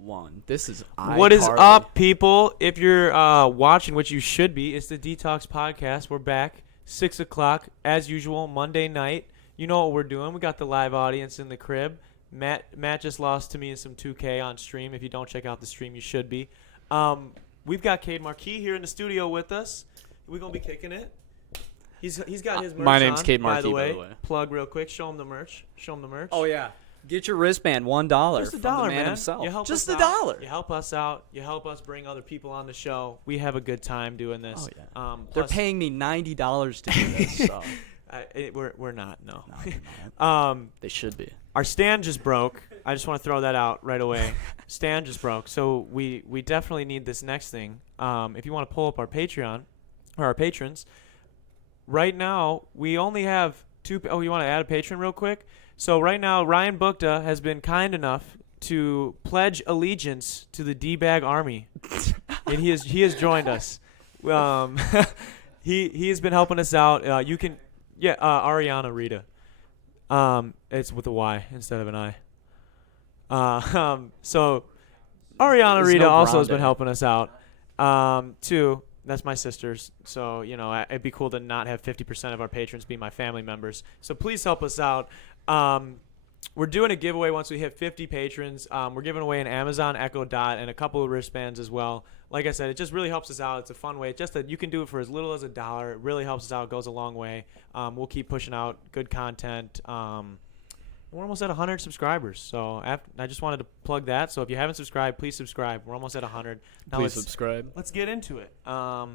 1. This is What is up, people? If you're watching, which you should be, it's the Detox Podcast. We're back, 6 o'clock, as usual, Monday night. You know what we're doing. We got the live audience in the crib. Matt just lost to me in some 2K on stream. If you don't check out the stream, you should be. We've got Cade Marquis here in the studio with us. We're going to be kicking it. He's got his merch My name's on, Cade Marquis, by the way. Plug real quick. Show him the merch. Oh, yeah. Get your wristband, $1. Just $1, from the man man. himself. You help Just us $1. out. You help us out. You help us bring other people on the show. We have a good time doing this. Oh, yeah. They're paying me $90 to do this, so. We're not, no. They should be. Our stand just broke. I just want to throw that out right away. Stand just broke. So we definitely need this next thing. If you want to pull up our Patreon, or our patrons, right now we only have two. Oh, you want to add a patron real quick? So right now, Ryan Bukta has been kind enough to pledge allegiance to the D-Bag Army, and he has joined us. He has been helping us out. You can, Ariana Rita. It's with a Y instead of an I. So Ariana Rita also has been helping us out. Too. That's my sister's. So, it'd be cool to not have 50% of our patrons be my family members. So please help us out. We're doing a giveaway once we hit 50 patrons. We're giving away an Amazon Echo Dot and a couple of wristbands as well. Like I said, it just really helps us out. It's a fun way. Just that you can do it for as little as $1. It really helps us out. It goes a long way. We'll keep pushing out good content. We're almost at 100 subscribers. So I just wanted to plug that. So if you haven't subscribed, please subscribe. We're almost at 100. Now please subscribe. Let's get into it. I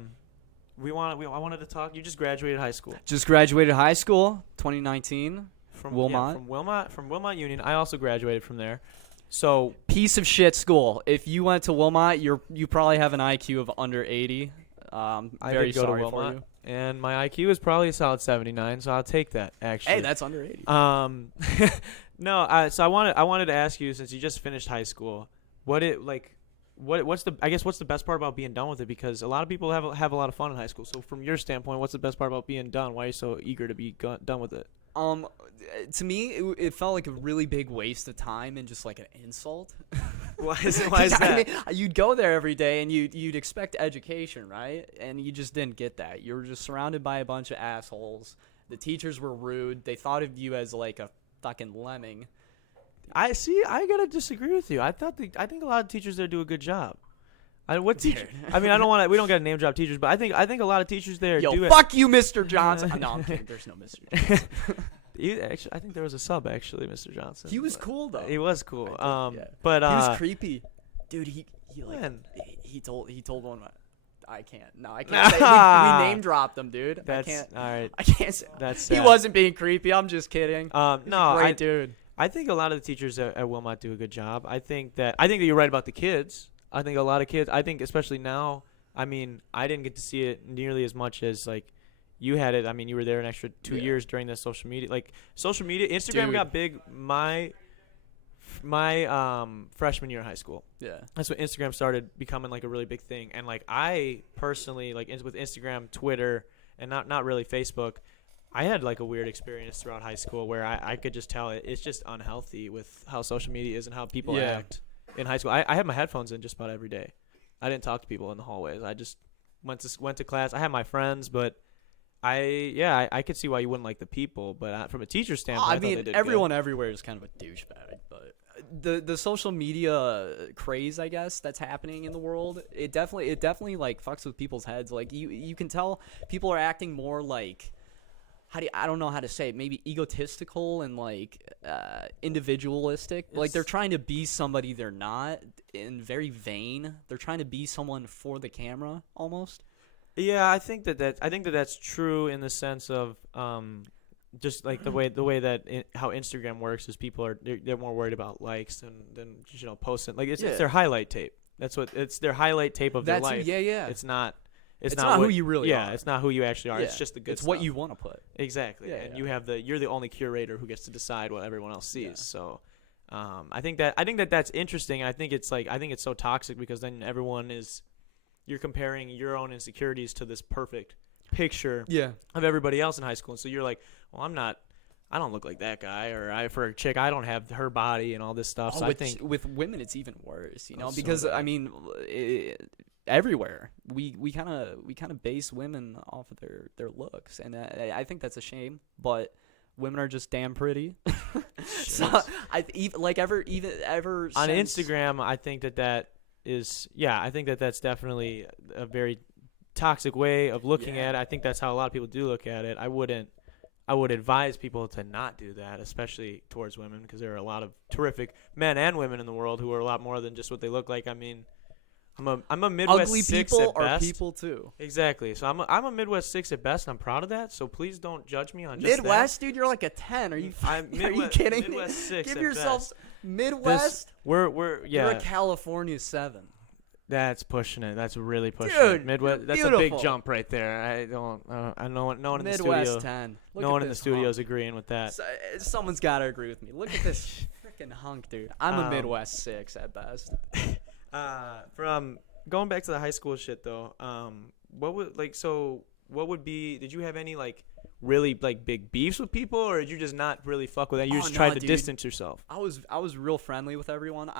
wanted to talk. You just graduated high school. Just graduated high school, 2019. From Wilmot. From Wilmot Union. I also graduated from there. So piece of shit school. If you went to Wilmot, you probably have an IQ of under 80. Very sorry to Wilmot, for you. And my IQ is probably a solid 79, so I'll take that. Actually, hey, that's under 80. No. So I wanted to ask you, since you just finished high school, what's the best part about being done with it? Because a lot of people have a lot of fun in high school. So from your standpoint, what's the best part about being done? Why are you so eager to be done with it? To me, it felt like a really big waste of time and just like an insult. Why is that? I mean, you'd go there every day and you'd expect education, right? And you just didn't get that. You were just surrounded by a bunch of assholes. The teachers were rude. They thought of you as like a fucking lemming. I gotta disagree with you. I think a lot of teachers there do a good job. What teacher? I mean, we don't got to name drop teachers, but I think a lot of teachers there do it. Fuck you, Mr. Johnson. No, I'm kidding. There's no Mr. Johnson. I think there was a sub, actually, Mr. Johnson. He was cool, though. He was cool. Yeah. But he was creepy. Dude, he told one of my... I can't. No, I can't say. We name dropped him, dude. I can't. All right. I can't say. That's sad. He wasn't being creepy. I'm just kidding. No, dude. I think a lot of the teachers at Wilmot do a good job. I think that you're right about the kids. I think a lot of kids. I think especially now. I mean, I didn't get to see it nearly as much as like you had it. I mean, you were there an extra 2 years during the social media. Like social media, Instagram got big. My freshman year of high school. Yeah, that's when Instagram started becoming like a really big thing. And like I personally like with Instagram, Twitter, and not really Facebook. I had like a weird experience throughout high school where I could just tell it's just unhealthy with how social media is and how people act in high school. I had my headphones in just about every day. I didn't talk to people in the hallways. I just went to class. I had my friends, but I could see why you wouldn't like the people. But from a teacher standpoint, I mean, everyone everywhere is kind of a douchebag. But the social media craze, I guess, that's happening in the world, it definitely like fucks with people's heads. Like you can tell people are acting more like. I don't know how to say it, maybe egotistical and like individualistic. Like they're trying to be somebody they're not, and very vain. They're trying to be someone for the camera almost. Yeah, I think that's true in the sense of just like the way that how Instagram works is people they're more worried about likes than posting. Like it's their highlight tape. It's their highlight tape of their life. Yeah. It's not who you really are. Yeah, it's not who you actually are. Yeah. It's just the good It's stuff. what you want to put. Exactly. Yeah, and you're the only curator who gets to decide what everyone else sees. Yeah. So I think that's interesting. I think it's so toxic because then you're comparing your own insecurities to this perfect picture of everybody else in high school. And so you're like, well, I'm not I don't look like that guy, or for a chick, I don't have her body and all this stuff. Oh, so I think with women, it's even worse, you know, so because bad. I mean, everywhere we kind of base women off of their looks, and I think that's a shame. But women are just damn pretty. So ever on since, Instagram, I think that is I think that's definitely a very toxic way of looking at it. I think that's how a lot of people do look at it. I would advise people to not do that, especially towards women, because there are a lot of terrific men and women in the world who are a lot more than just what they look like. I mean, I'm a Midwest ugly 6 people at best. are people too. Exactly. So I'm a Midwest 6 at best, and I'm proud of that. So please don't judge me on just Midwest, dude, you're like a 10. Are you I'm are you kidding me? Midwest 6 Give at yourself best. Midwest. We're You're a California 7. That's pushing it. That's really pushing Dude, it. Midwest. That's a beautiful. big jump right there. I don't. I know. No one in the Midwest studio. 10. Look No at one in the this studio hunk. is agreeing with that. Someone's got to agree with me. Look at this freaking hunk, dude. I'm a Um, Midwest 6 at best. From going back to the high school shit though, what would be? Did you have any like really like big beefs with people, or did you just not really fuck with that? You just tried to dude. distance yourself. I was real friendly with everyone.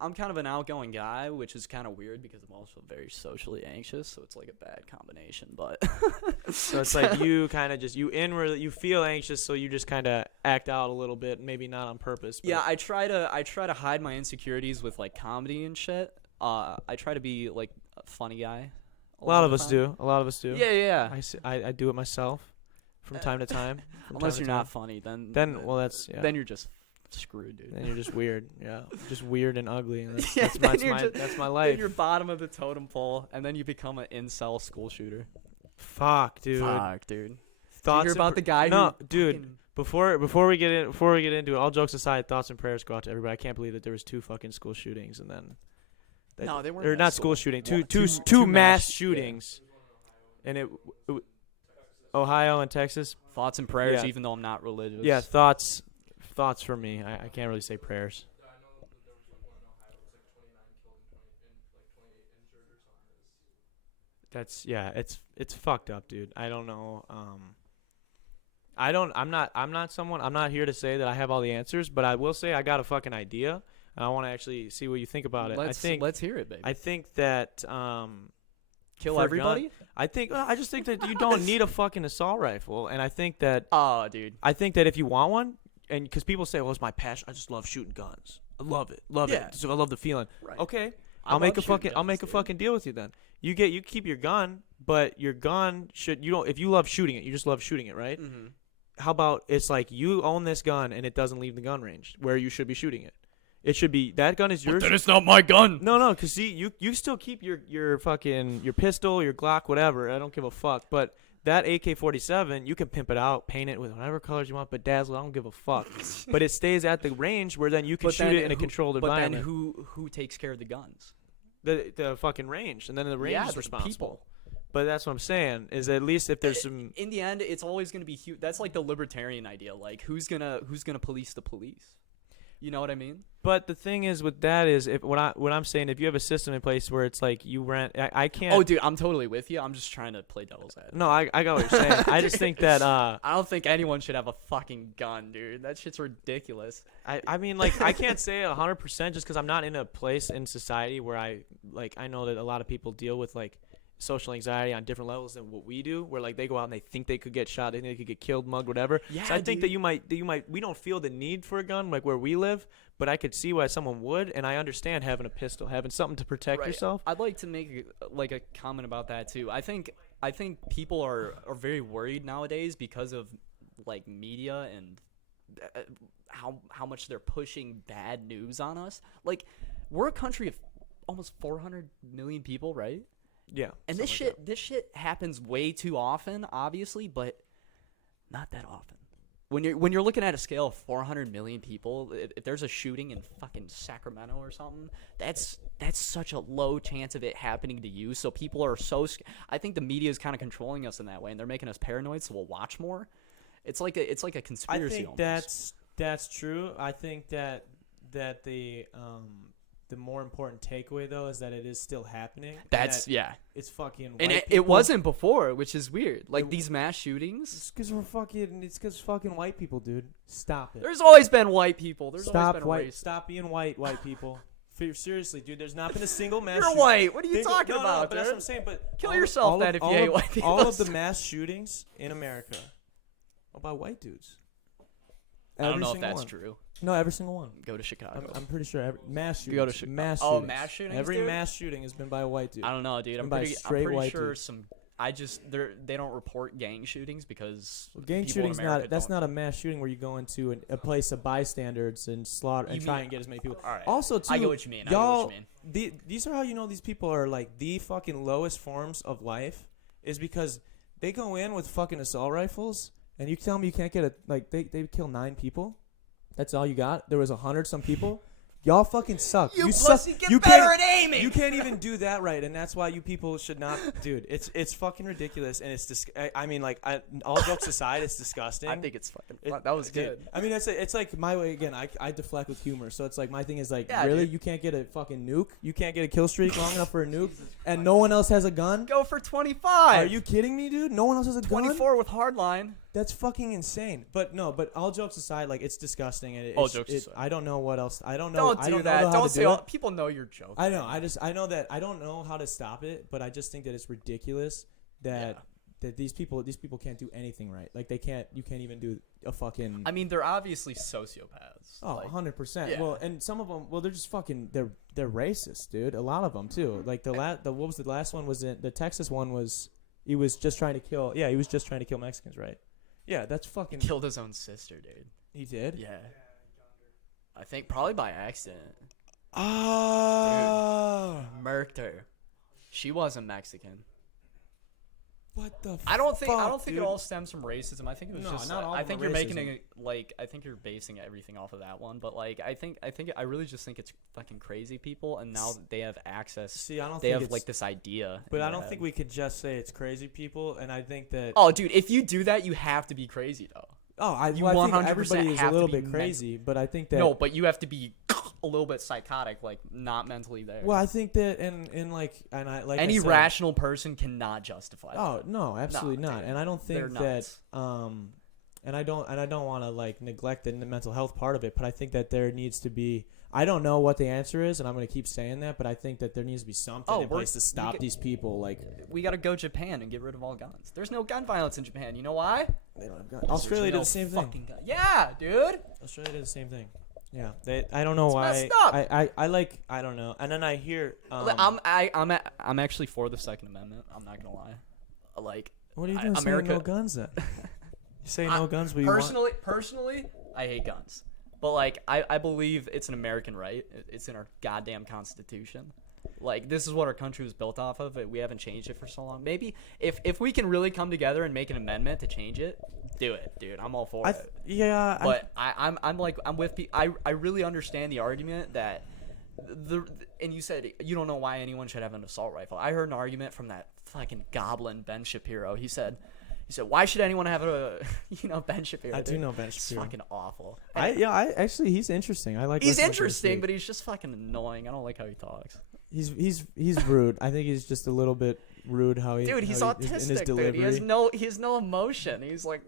I'm kind of an outgoing guy, which is kind of weird because I'm also very socially anxious, so it's like a bad combination. But So it's like you kind of just you feel anxious, so you just kind of act out a little bit, maybe not on purpose. But yeah, I try to hide my insecurities with like comedy and shit. I try to be like a funny guy. a lot of the us time. do. A lot of us do. Yeah. I do it myself from time to time. Unless you're not funny, then Then you're just screwed, dude. then you're just weird. Yeah, just weird and ugly. And that's, Yeah, that's, then that's you're my just- that's my Then life. you're bottom of the totem pole, and then you become an incel school shooter. Fuck, dude. Fuck, dude. Thoughts you hear and about the guy No, who dude. fucking- Before we get into it, all jokes aside, thoughts and prayers go out to everybody. I can't believe that there was 2 fucking school shootings and then. No, they weren't Or at not school. school shooting. Well, Two mass yeah. shootings. And it Ohio and Texas. Thoughts and prayers, Yeah. even though I'm not religious. Yeah, thoughts for me. I can't really say prayers. It's fucked up, dude. I don't know. I'm not here to say that I have all the answers, but I will say I got a fucking idea. And I want to actually see what you think about it. Let's hear it, baby. I think that Kill for everybody? I just think that you don't need a fucking assault rifle, and I think that Oh, dude. if you want one, and because people say, "Well, it's my passion. I just love shooting guns. I love it, Yeah. it. So I love the feeling." Right. Okay, I I'll make love a fucking shooting I'll make a guns, fucking deal with you then. You keep your gun, but your gun if you love shooting it, you just love shooting it, right? Mm-hmm. How about it's like you own this gun and it doesn't leave the gun range where you should be shooting it. It should be that gun is yours. Then it's not my gun. No, because see, you still keep your fucking your pistol, your Glock, whatever. I don't give a fuck. But that AK-47, you can pimp it out, paint it with whatever colors you want, but dazzle, I don't give a fuck. But it stays at the range where then you can shoot it in a controlled environment. But then who takes care of the guns? The fucking range, and then the range Yeah, is the responsible. people. But that's what I'm saying is at least if there's some. In the end, it's always gonna be huge. That's like the libertarian idea. Like who's gonna police the police? You know what I mean? But the thing is with that is if what I'm saying, if you have a system in place where it's like you rent, I can't. Oh, dude, I'm totally with you. I'm just trying to play devil's advocate. No, I got what you're saying. I just think that I don't think anyone should have a fucking gun, dude. That shit's ridiculous. I mean like I can't say 100% just because I'm not in a place in society where I know that a lot of people deal with like social anxiety on different levels than what we do, where like they go out and they think they could get shot, they think they could get killed, mugged, whatever. Yeah, so I think dude. that you might we don't feel the need for a gun like where we live, but I could see why someone would, and I understand having a pistol, having something to protect Right. yourself. I'd like to make like a comment about that too. I think people are very worried nowadays because of like media and how much they're pushing bad news on us. Like we're a country of almost 400 million people, right? Yeah. And this shit happens way too often, obviously, but not that often. When you're looking at a scale of 400 million people, if there's a shooting in fucking Sacramento or something, that's such a low chance of it happening to you. So people are I think the media is kind of controlling us in that way, and they're making us paranoid, so we'll watch more. It's like a conspiracy. I think almost. that's true. I think that the the more important takeaway though is that it is still happening. That's It's fucking. And white it wasn't before, which is weird. Like these mass shootings. It's because fucking white people, dude. Stop it. There's always been white people. There's always been white. race. Stop being white people. Seriously, dude. There's not been a single mass. You're white. What are you talking about, but dude? that's what I'm saying. But kill yourself then if you hate white people. All of the mass shootings in America are by white dudes. I don't know if that's true. No, every single one. Go to Chicago. I'm pretty sure every mass shootings. You go to Chicago. Mass shootings. Mass shootings. Every dude? mass shooting has been by a white dude. I don't know, dude. I'm pretty sure dude. they don't report gang shootings because gang shootings that's not a mass shooting where you go into a place of bystanders and slaughter and try and get as many people. All right. Also, too, I get what you mean. These are how you know these people are like the fucking lowest forms of life is because they go in with fucking assault rifles and you tell me you can't get they kill 9 people. That's all you got. There was 100-some people. Y'all fucking suck. You pussy, get better at aiming. You can't even do that right, and that's why you people should not, dude. It's fucking ridiculous, and it's I mean, like, all jokes aside, it's disgusting. I think it's fucking. That was good. I mean, it's like my way again. I deflect with humor, so it's like my thing is like, yeah, really, dude. You can't get a fucking nuke. You can't get a kill streak long enough for a nuke, and no one else has a gun. Go for 25. Are you kidding me, dude? No one else has a 24 gun. 24 with hardline. That's fucking insane. But all jokes aside, like it's disgusting. And all jokes aside. I don't know what else. I don't know. Don't do that. Don't say all, people know you're joking. I know. I know that I don't know how to stop it, but I just think that it's ridiculous that these people can't do anything right. Like you can't even do a fucking. I mean, they're obviously sociopaths. Oh, like, 100%. Yeah. Well, and some of them, they're just fucking. They're racist, dude. A lot of them too. Like what was the last one? Was it the Texas one? He was just trying to kill. Yeah, he was just trying to kill Mexicans, right? Yeah, that's fucking. He killed his own sister, dude. He did? Yeah. I think probably by accident. Oh. Dude, murked her. She wasn't Mexican. What the I don't think dude. it all stems from racism. I think it was just not all I of think them you're are making racism. it like I think you're basing everything off of that one, but like I really just think it's fucking crazy people and now they have access. See, I don't they think have like this idea. But I don't think we could just say it's crazy people, and I think that. Oh, dude, if you do that, you have to be crazy though. Oh, I think 100% everybody is a have to little be bit crazy, but I think that. No, but you have to be a little bit psychotic, like not mentally there. Well, I think that any rational person cannot justify that. Oh no, absolutely not. Dude. And I don't think that and I don't want to like neglect the mental health part of it, but I think that there needs to be. I don't know what the answer is, and I'm going to keep saying that, but I think that there needs to be something in place to stop these people. Like we got to go Japan and get rid of all guns. There's no gun violence in Japan. You know why? They don't have guns. Australia did the same thing. Yeah, dude. Australia did the same thing. Yeah, I don't know it's why. Messed up. I don't know. And then I hear. I'm actually for the Second Amendment. I'm not gonna lie. Like, what are you doing saying no guns then? You say no guns, but you personally, I hate guns. But like, I believe it's an American right. It's in our goddamn Constitution. Like, this is what our country was built off of. We haven't changed it for so long. Maybe if we can really come together and make an amendment to change it, do it, dude. I'm all for it. Yeah. But I'm with people. I really understand the argument that and you said you don't know why anyone should have an assault rifle. I heard an argument from that fucking goblin Ben Shapiro. He said, why should anyone have a Ben Shapiro? I do know Ben Shapiro. It's fucking awful. I actually he's interesting. I like. He's interesting, but he's just fucking annoying. I don't like how he talks. He's rude. I think he's just a little bit rude how he. Dude, he's autistic. In his delivery. Dude, he has no emotion. He's like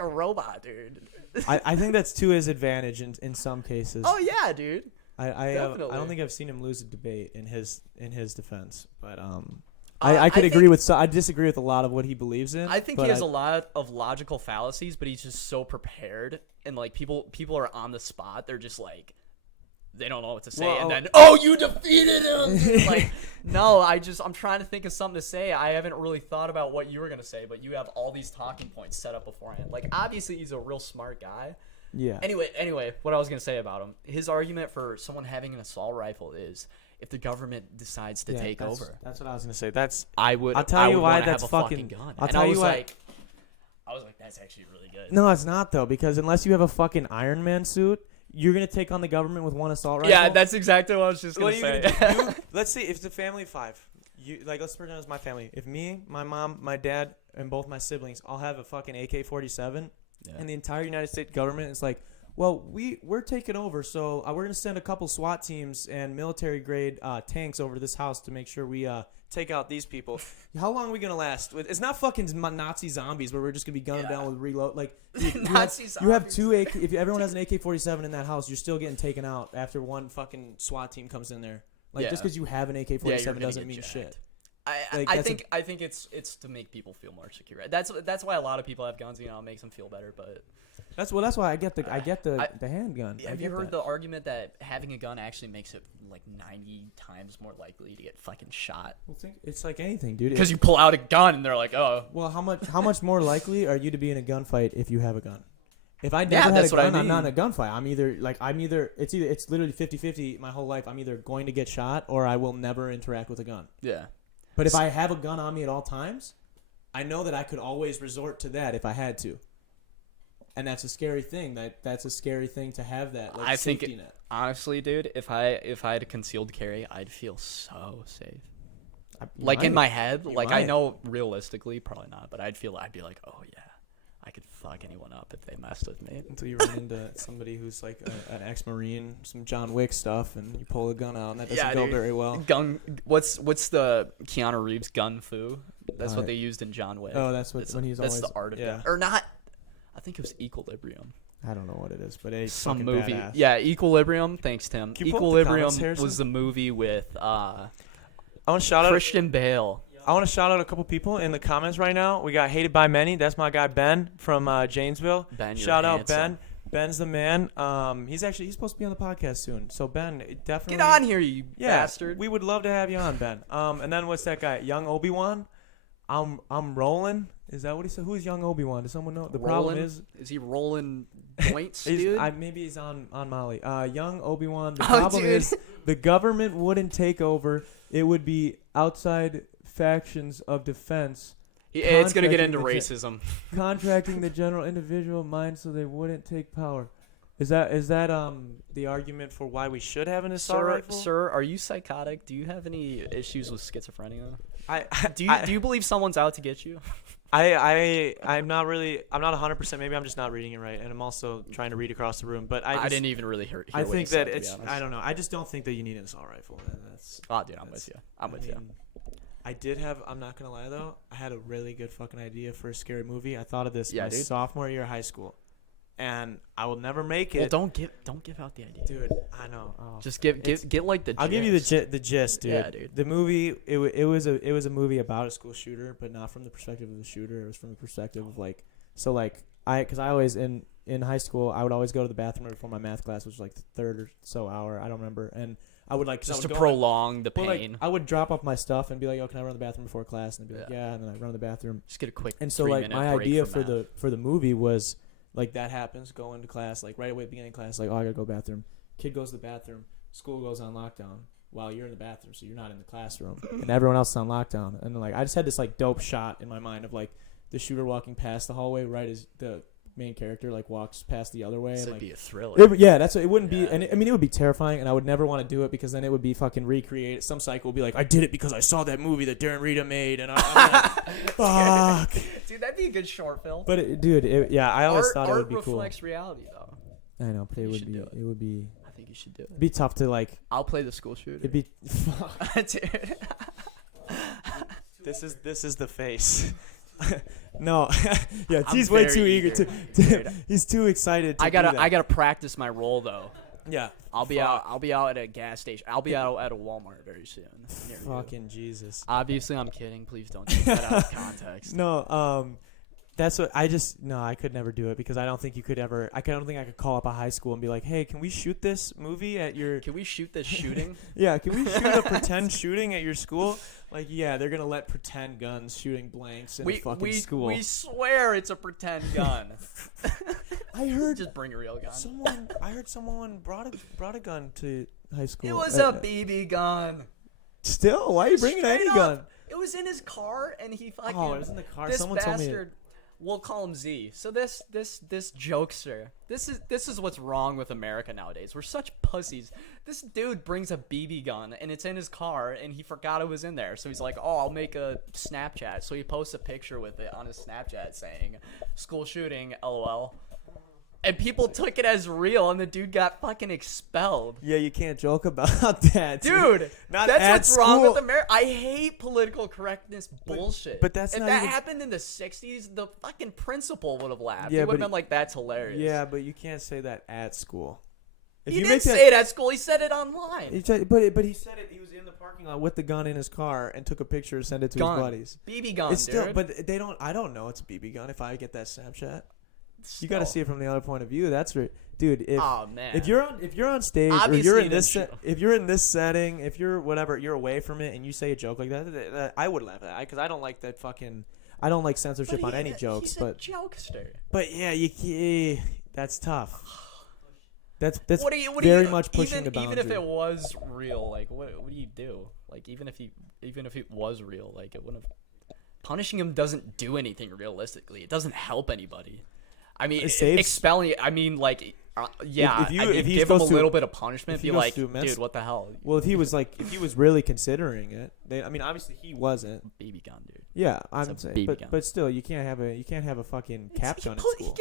a robot, dude. I think that's to his advantage in some cases. Oh yeah, dude. I Definitely. I don't think I've seen him lose a debate in his defense, but I could agree with. I disagree with a lot of what he believes in. I think he has a lot of logical fallacies, but he's just so prepared, and like people are on the spot. They're just like, they don't know what to say, and then you defeated him. Like, no, I'm trying to think of something to say. I haven't really thought about what you were gonna say, but you have all these talking points set up beforehand. Like, obviously he's a real smart guy. Yeah. Anyway, what I was gonna say about him, his argument for someone having an assault rifle is, if the government decides to take over. That's what I was gonna say. I'll tell you why that's fucking gun. I'll tell you why. I was like, that's actually really good. No, it's not though, because unless you have a fucking Iron Man suit, you're gonna take on the government with one assault rifle. Yeah, that's exactly what I was just gonna say. Let's see, if it's a family of 5, let's pretend it's my family. If me, my mom, my dad, and both my siblings all have a fucking AK-47, and the entire United States government is like, well, we're taking over, so we're gonna send a couple SWAT teams and military grade tanks over to this house to make sure we take out these people. How long are we gonna last? It's not fucking Nazi zombies where we're just gonna be gunning down with reload. Like you have two AK. If everyone has an AK-47 in that house, you're still getting taken out after one fucking SWAT team comes in there. Like just because you have an AK-47 doesn't mean shit. I think it's to make people feel more secure. That's why a lot of people have guns. You know, it makes them feel better. But that's why I get the handgun. Have you heard the argument that having a gun actually makes it like 90 times more likely to get fucking shot? Well, it's like anything, dude. Because you pull out a gun and they're like, oh. Well, how much more likely are you to be in a gunfight if you have a gun? If I never had a gun, I'm not in a gunfight. It's literally 50-50 my whole life. I'm either going to get shot or I will never interact with a gun. Yeah. But if I have a gun on me at all times, I know that I could always resort to that if I had to. And that's a scary thing. That's a scary thing to have that safety net. Honestly, dude, if I had a concealed carry, I'd feel so safe. In my head, I know realistically, probably not, but I'd be like, oh yeah. I could fuck anyone up if they messed with me. Until you run into somebody who's like an ex-Marine, some John Wick stuff, and you pull a gun out, and that doesn't go very well. What's the Keanu Reeves gun fu? That's what they used in John Wick. Oh, that's when he's always... That's the art of gun. Or not... I think it was Equilibrium. I don't know what it is, but it's some movie. Badass. Yeah, Equilibrium. Thanks, Tim. Equilibrium was the movie with I want to shout out Christian Bale. I want to shout out a couple people in the comments right now. We got Hated by Many. That's my guy Ben from Janesville. Ben, shout out Ben. Ben's the man. He's supposed to be on the podcast soon. So Ben, definitely get on here, you bastard. We would love to have you on, Ben. And then what's that guy? Young Obi-Wan. I'm rolling. Is that what he said? Who's Young Obi-Wan? Does someone know? The problem is he rolling joints, dude? Maybe he's on Molly. Young Obi-Wan. The problem is the government wouldn't take over. It would be outside factions of defense. It's going to get into racism. Contracting the general individual mind so they wouldn't take power. Is that the argument for why we should have an assault rifle? Sir, are you psychotic? Do you have any issues with schizophrenia? Do you believe someone's out to get you? I'm not 100%. Maybe I'm just not reading it right, and I'm also trying to read across the room. But I didn't even really hear. I think that it's. I don't know. I just don't think that you need an assault rifle. Dude, I'm with you. I'm with you. I did have. I'm not gonna lie though. I had a really good fucking idea for a scary movie. I thought of this my sophomore year of high school, and I will never make it. Well, don't give out the idea, dude. I know. Oh, just get like the. I'll give you the gist, dude. Yeah, dude. The movie it was a movie about a school shooter, but not from the perspective of the shooter. It was from the perspective of because I always in high school I would always go to the bathroom before my math class, which was like the third or so hour. I don't remember, and I would just to prolong the pain. I would drop off my stuff and be like, "Oh, can I run to the bathroom before class?" And they'd be like, "Yeah," and then I run to the bathroom. Just get a quick. And so my idea for the movie was that happens, go into class right away at the beginning of class, oh, I gotta go to the bathroom. Kid goes to the bathroom. School goes on lockdown while you're in the bathroom, so you're not in the classroom, and everyone else is on lockdown. And then I just had this dope shot in my mind of the shooter walking past the hallway right as the main character walks past the other way. So and it'd be a thriller. That's what it wouldn't be. And it would be terrifying, and I would never want to do it because then it would be fucking recreate. Some psycho would be like, I did it because I saw that movie that Darren Rita made, and I'm like, fuck. Dude, that'd be a good short film. But I always thought it would be cool. Art reflects reality, though. I know, but it would be. I think you should do it. It'd be tough to I'll play the school shooter. It'd be. Dude. This is the face. No, yeah, he's way too eager to he's too excited to I gotta practice my role though. Yeah. I'll be out at a gas station. I'll be out at a Walmart very soon. Fucking Jesus. Obviously I'm kidding. Please don't take that out of context. No, that's what I could never do it because I don't think you could ever. I don't think I could call up a high school and be like, "Hey, can we shoot this movie at your?" Can we shoot this shooting? Yeah, can we shoot a pretend shooting at your school? They're gonna let pretend guns shooting blanks in a fucking school. We swear it's a pretend gun. I heard just bring a real gun. I heard someone brought a gun to high school. It was a BB gun. Still, why are you bringing any gun? It was in his car, and he fucking. Oh, it was in the car. This Someone bastard, told me. We'll call him Z. So this jokester. This is what's wrong with America nowadays. We're such pussies. This dude brings a BB gun and it's in his car and he forgot it was in there. So he's like, "Oh, I'll make a Snapchat." So he posts a picture with it on his Snapchat saying, "School shooting, LOL." And people took it as real, and the dude got fucking expelled. Yeah, you can't joke about that, Dude. Not that's at what's wrong school. with America. I hate political correctness bullshit. but that's if not that even- happened in the '60s, the fucking principal would have laughed. Yeah, he would but have been like, "That's hilarious." Yeah, but you can't say that at school. If He you didn't make that, say it at school. He said it online. but he said it. He was in the parking lot with the gun in his car and took a picture and sent it to Gun. his buddies. BB gun, It's still, dude. but they don't. I don't know it's a BB gun. If I get that Snapchat, you got to Still. see it from the other point of view. That's right, dude. Oh man. If you're on stage Obviously or you're in it this is true. if you're in this setting, if you're whatever, you're away from it and you say a joke like that, I would laugh at that because I don't like that fucking. I don't like censorship on any jokes, he's but a jokester. yeah, that's tough. That's What do you, very much pushing the even boundary. if it was real, like what do you do? Like even if it was real, like it wouldn't have. Punishing him doesn't do anything realistically. It doesn't help anybody. I mean, It saves- expelling. I mean, like, yeah. If you- I mean, if he's give him a supposed to- little bit of punishment. if Be he goes like, to mess- dude, what the hell? Well, if he was really considering it, I mean, obviously he wasn't. BB gun, dude. Yeah, I'm It's a saying, BB gun. but still, you can't have a fucking cap gun at school.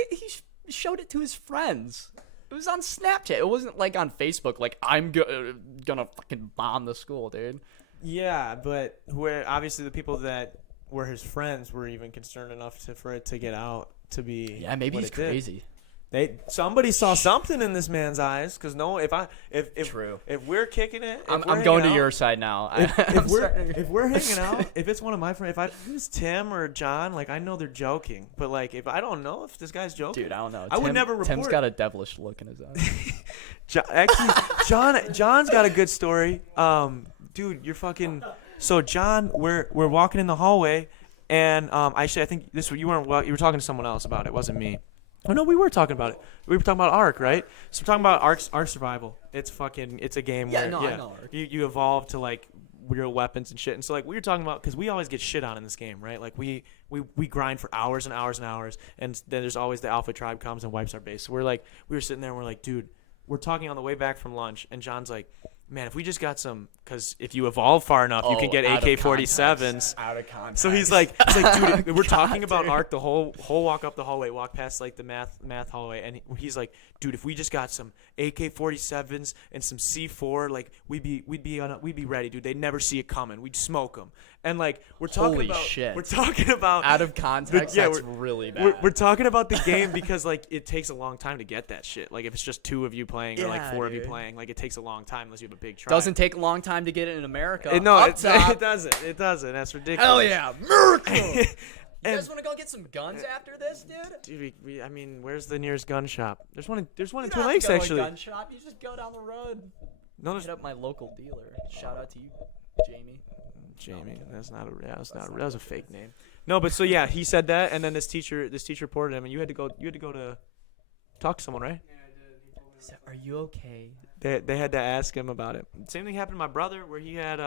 He showed it to his friends. It was on Snapchat. It wasn't like on Facebook. Like I'm gonna fucking bomb the school, dude. Yeah, but where obviously the people that were his friends were even concerned enough for it to get out to be. Yeah, maybe what he's it did. crazy. Somebody saw something in this man's eyes because True. if we're kicking it, I'm going to your side now. if we're hanging out, if it's one of my friends, if it's Tim or John, like I know they're joking, but like if I don't know if this guy's joking, Dude, I don't know. I would never report. Tim's got a devilish look in his eyes. John's got a good story. Dude, you're fucking. So John, we're walking in the hallway, and actually I think you were talking to someone else about it. It wasn't me. Oh no, we were talking about it. We were talking about Ark, right? So we're talking about Ark Survival. It's a game Yeah, where no, I know Ark. you evolve to like real weapons and shit. And so like we were talking about because we always get shit on in this game, right? Like we grind for hours and hours and hours, and then there's always the Alpha Tribe comes and wipes our base. So we were sitting there and we're like, dude, we're talking on the way back from lunch, and John's like, man, if we just got some, because if you evolve far enough, you can get AK-47s. Out of context. So he's like, dude, we're talking about Ark the whole walk up the hallway, walk past like the math hallway, and he's like, dude, if we just got some AK-47s and some C4, like we'd be ready, dude. They'd never see it coming. We'd smoke them. And like we're talking about out of context. That's really bad. We're talking about the game because like it takes a long time to get that shit. Like if it's just 2 of you playing or like 4 of you playing, like it takes a long time unless you have a big tribe. Doesn't take a long time to get it in America. It doesn't. It doesn't. That's ridiculous. Hell yeah, America! You And- guys want to go get some guns after this, dude? Dude, I mean, where's the nearest gun shop? There's one in You Twin don't have Lakes to go to a actually. gun shop. You just go down the road. No, there's Hit up my local dealer. Shout out to you, Jamie. Jamie. That was a fake name. No, but so yeah, he said that, and then this teacher reported him, and you had to go to talk to someone, right? So, are you okay? They had to ask him about it. Same thing happened to my brother, where he had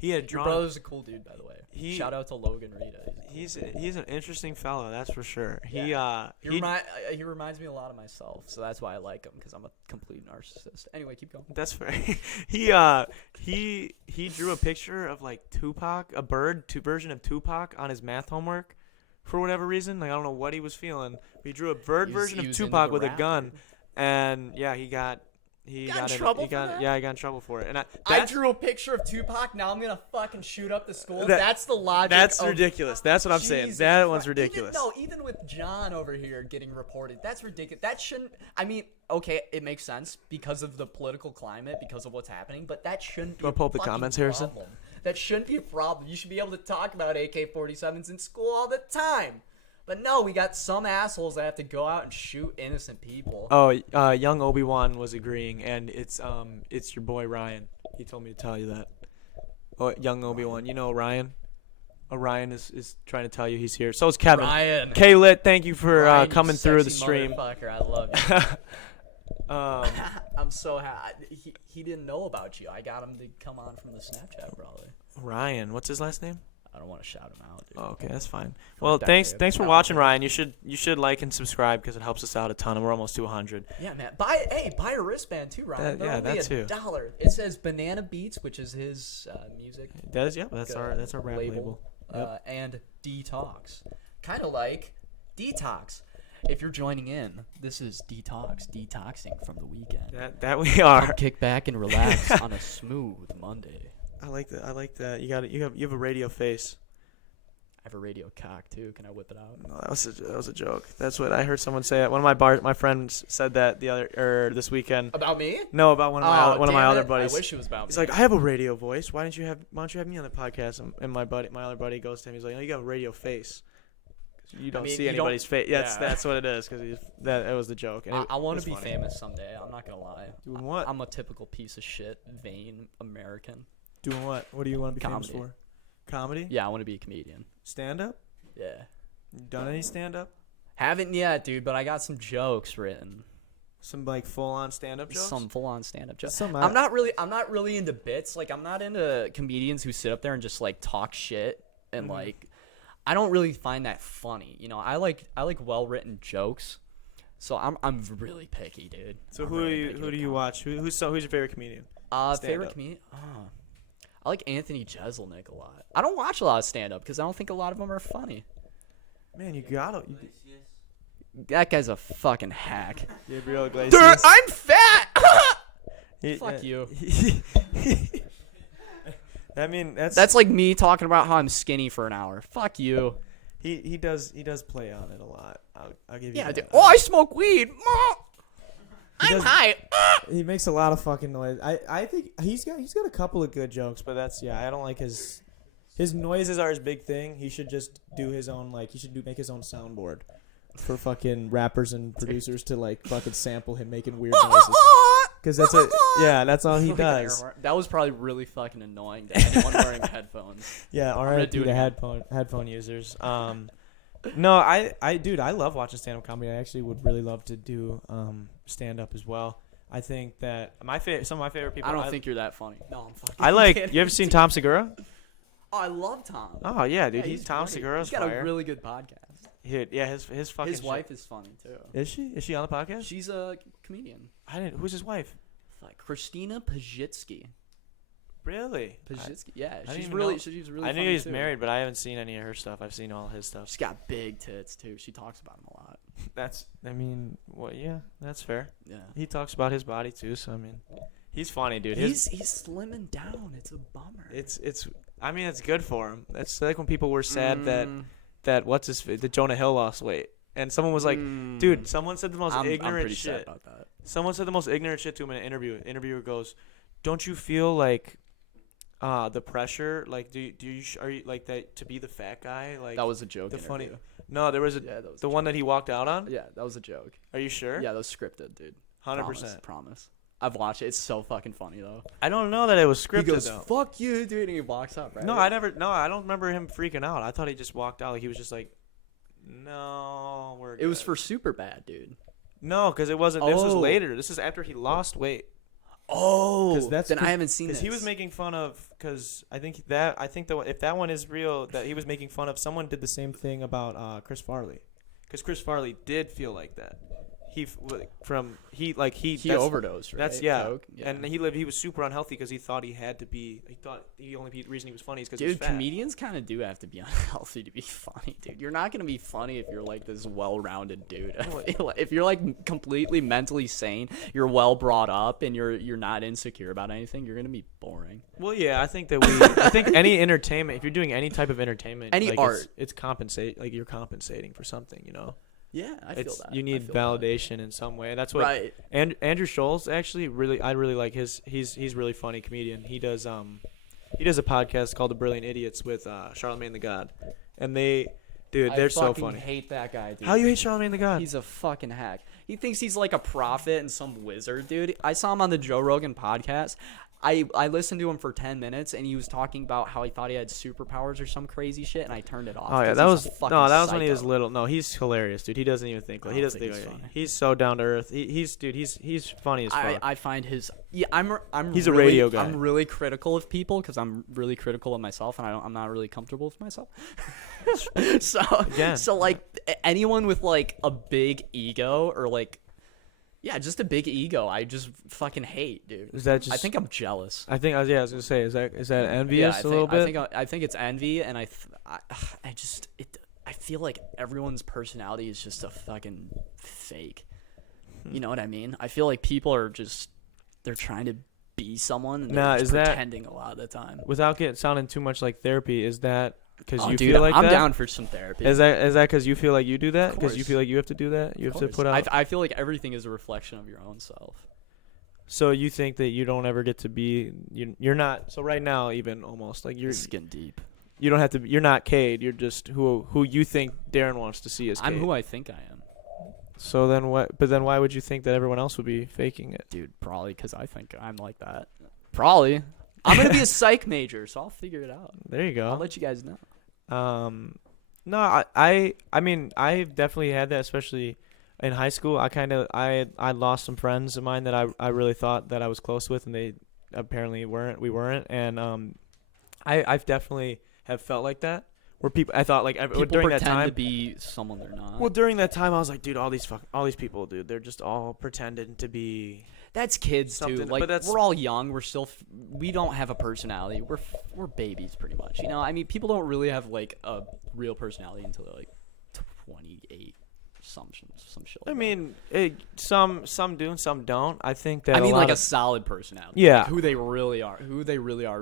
Your drawn. brother's a cool dude, by the way. Shout out to Logan Rita. He's an interesting fellow, that's for sure. He reminds me a lot of myself, so that's why I like him, because I'm a complete narcissist. Anyway, keep going. That's fair. He drew a picture of like Tupac, a version of Tupac on his math homework, for whatever reason. Like I don't know what he was feeling. But he drew a bird version of he was into Tupac the with a rap, gun, dude. and yeah, he got in trouble for that? Yeah, he got in trouble for it. And I drew a picture of Tupac. Now I'm gonna fucking shoot up the school. That- That's the logic. That's of, ridiculous. That's what I'm saying. Jesus That one's Christ. ridiculous. Even with John over here getting reported, that's ridiculous. That shouldn't. I mean, okay, it makes sense because of the political climate, because of what's happening, but that shouldn't be wanna pull up the fucking comments, Harrison? problem. That shouldn't be a problem. You should be able to talk about AK-47s in school all the time. But no, we got some assholes that have to go out and shoot innocent people. Oh, young Obi-Wan was agreeing, and it's your boy Ryan. He told me to tell you that. Oh, young Obi-Wan, you know Ryan. Ryan is trying to tell you he's here. So is Kevin. Ryan. K-Lit, thank you for Ryan, you coming through the sexy stream. Motherfucker, I love you. I'm so happy. He didn't know about you. I got him to come on from the Snapchat, probably. Ryan, what's his last name? I don't want to shout him out, dude. Oh, okay, that's fine. Well, that, thanks dude. for watching, Ryan. You should like and subscribe because it helps us out a ton, and we're almost to 100. Yeah, man. Buy a wristband too, Ryan. That too. $1. It says Banana Beats, which is his music. That's our rap label. Yep. And Detox, kind of like Detox. If you're joining in, this is detoxing from the weekend. That we are. Come kick back and relax on a smooth Monday. I like that. You have a radio face. I have a radio cock too. Can I whip it out? No, that was a joke. That's what I heard someone say. One of my friends said that this weekend. About me? No, about one of my other buddies. I wish it was about me. He's like, I have a radio voice. Why don't you have me on the podcast? And my other buddy goes to him. He's like, no, you got a radio face. You don't see anybody's face. Yeah, that's what it is. Because that was the joke. And I want to be famous someday. I'm not gonna lie. Doing what? I'm a typical piece of shit, vain American. Doing what? What do you want to be famous Comedy. for? Comedy? Yeah, I want to be a comedian. Stand up? Yeah. You done any stand up? Haven't yet, dude, but I got some jokes written. Some like full on stand up jokes? Some full on stand up jokes. Some I'm not really into bits. Like I'm not into comedians who sit up there and just like talk shit and like I don't really find that funny. You know, I like well written jokes. So I'm really picky, dude. So who do you watch? Who's your favorite comedian? Favorite comedian? I like Anthony Jeselnik a lot. I don't watch a lot of stand up because I don't think a lot of them are funny. Man, you gotta. That guy's a fucking hack. Gabriel Iglesias. Dude, I'm fat. Fuck you. I mean, that's like me talking about how I'm skinny for an hour. Fuck you. He does play on it a lot. I'll give you. Yeah, that. dude. Oh, I smoke weed. I'm high. He makes a lot of fucking noise. I think he's got a couple of good jokes, but I don't like his noises are his big thing. He should just do his own make his own soundboard for fucking rappers and producers to like fucking sample him making weird noises. Because that's all he does. That was probably really fucking annoying to anyone wearing headphones. Yeah, R.I.P. to headphone users. No, I love watching stand-up comedy. I actually would really love to do stand-up as well. I think that some of my favorite people. I don't think you're that funny. No, I'm fucking. I like. kidding. You ever seen Tom Segura? Oh, I love Tom. Oh yeah, dude. Yeah, Tom funny. Segura's He's got fire. a really good podcast. Yeah, his fucking. His wife is funny too. Is she? Is she on the podcast? She's a comedian. Who's his wife? Like Christina Pajitsky. Really? Pajitsky. Yeah, I she's didn't really. know. She's really. I knew funny he was too. married, but I haven't seen any of her stuff. I've seen all his stuff. She's got big tits too. She talks about them a lot. Yeah, that's fair. Yeah. He talks about his body too, so I mean, he's funny, dude. He's slimming down. It's a bummer. It's good for him. That's like when people were sad that Jonah Hill lost weight. And someone was like, dude, someone said the most ignorant I'm pretty shit. sad about that. Someone said the most ignorant shit to him in an interview. Interviewer goes, "Don't you feel like the pressure, like are you like that to be the fat guy?" Like That was a joke. the interview. funny. No, there was the one that he walked out on. Yeah, that was a joke. Are you sure? Yeah, that was scripted, dude. 100%. Promise. I've watched it. It's so fucking funny though. I don't know that it was scripted He goes, though. "Fuck you, dude," and he walks up. Right? No, I don't remember him freaking out. I thought he just walked out. Like he was just like, "No, we're." It was for Superbad, dude. No, because it wasn't. This was Oh. later. This is after he lost weight. Oh, that's then I haven't seen this. Because he was making fun of. Because I think if that one is real, that he was making fun of. Someone did the same thing about Chris Farley. Because Chris Farley did feel like that. He overdosed, right? That's Coke? And he was super unhealthy because he thought he had to be. He thought the only reason he was funny is because he was Dude, fat. comedians kind of do have to be unhealthy to be funny, dude. You're not gonna be funny if you're like this well-rounded dude. If you're like completely mentally sane, you're well brought up, and you're not insecure about anything, you're gonna be boring. Well, yeah, I think any entertainment, if you're doing any type of entertainment, any like art, it's you're compensating for something, you know. Yeah, I feel that. You need validation in some way. That's what. Right. And Andrew Scholl's actually I really like his. He's really funny comedian. He does a podcast called The Brilliant Idiots with Charlamagne the God, and they're so funny. I hate that guy, dude. How you hate Charlamagne the God? He's a fucking hack. He thinks he's like a prophet and some wizard, dude. I saw him on the Joe Rogan podcast. I listened to him for 10 minutes, and he was talking about how he thought he had superpowers or some crazy shit, and I turned it off. Oh yeah, that was when he was psycho. little. No, he's hilarious, dude. He doesn't even think like he doesn't think like, he's so down to earth. He's funny as fuck. I find his He's a radio guy. I'm really critical of people because I'm really critical of myself, and I'm not really comfortable with myself. So like anyone with like a big ego or like. Yeah, just a big ego. I just fucking hate, dude. Is that just? I think I'm jealous. I was gonna say, is that envious a little bit? I think it's envy, and I feel like everyone's personality is just a fucking fake. You know what I mean? I feel like people are just they're trying to be someone and they're just pretending a lot of the time. Without sounding too much like therapy, is that because you dude, feel like I'm that? down for some therapy. Is that because you feel like you do that? Because you feel like you have to do that? You have to put out. I feel like everything is a reflection of your own self. So you think that you don't ever get to be you're not. So right now, even almost like you're skin deep. You don't have to. You're not Cade. You're just who you think Darren wants to see as Cade. I'm who I think I am. So then what? But then why would you think that everyone else would be faking it? Dude, probably because I think I'm like that. Probably. I'm gonna be a psych major, so I'll figure it out. There you go. I'll let you guys know. No, I mean, I've definitely had that, especially in high school. I lost some friends of mine that I really thought that I was close with, and they apparently weren't. We weren't, and I've definitely have felt like that. Where I thought like people during pretend that time to be someone they're not. Well, during that time, I was like, dude, all these people, dude, they're just all pretending to be. That's kids too. Like we're all young. We're still. We don't have a personality. We're babies pretty much. You know. I mean, people don't really have like a real personality until they're like 28. Some shit. I mean, some do and some don't. I think that. I mean, like a solid personality. Yeah. Like who they really are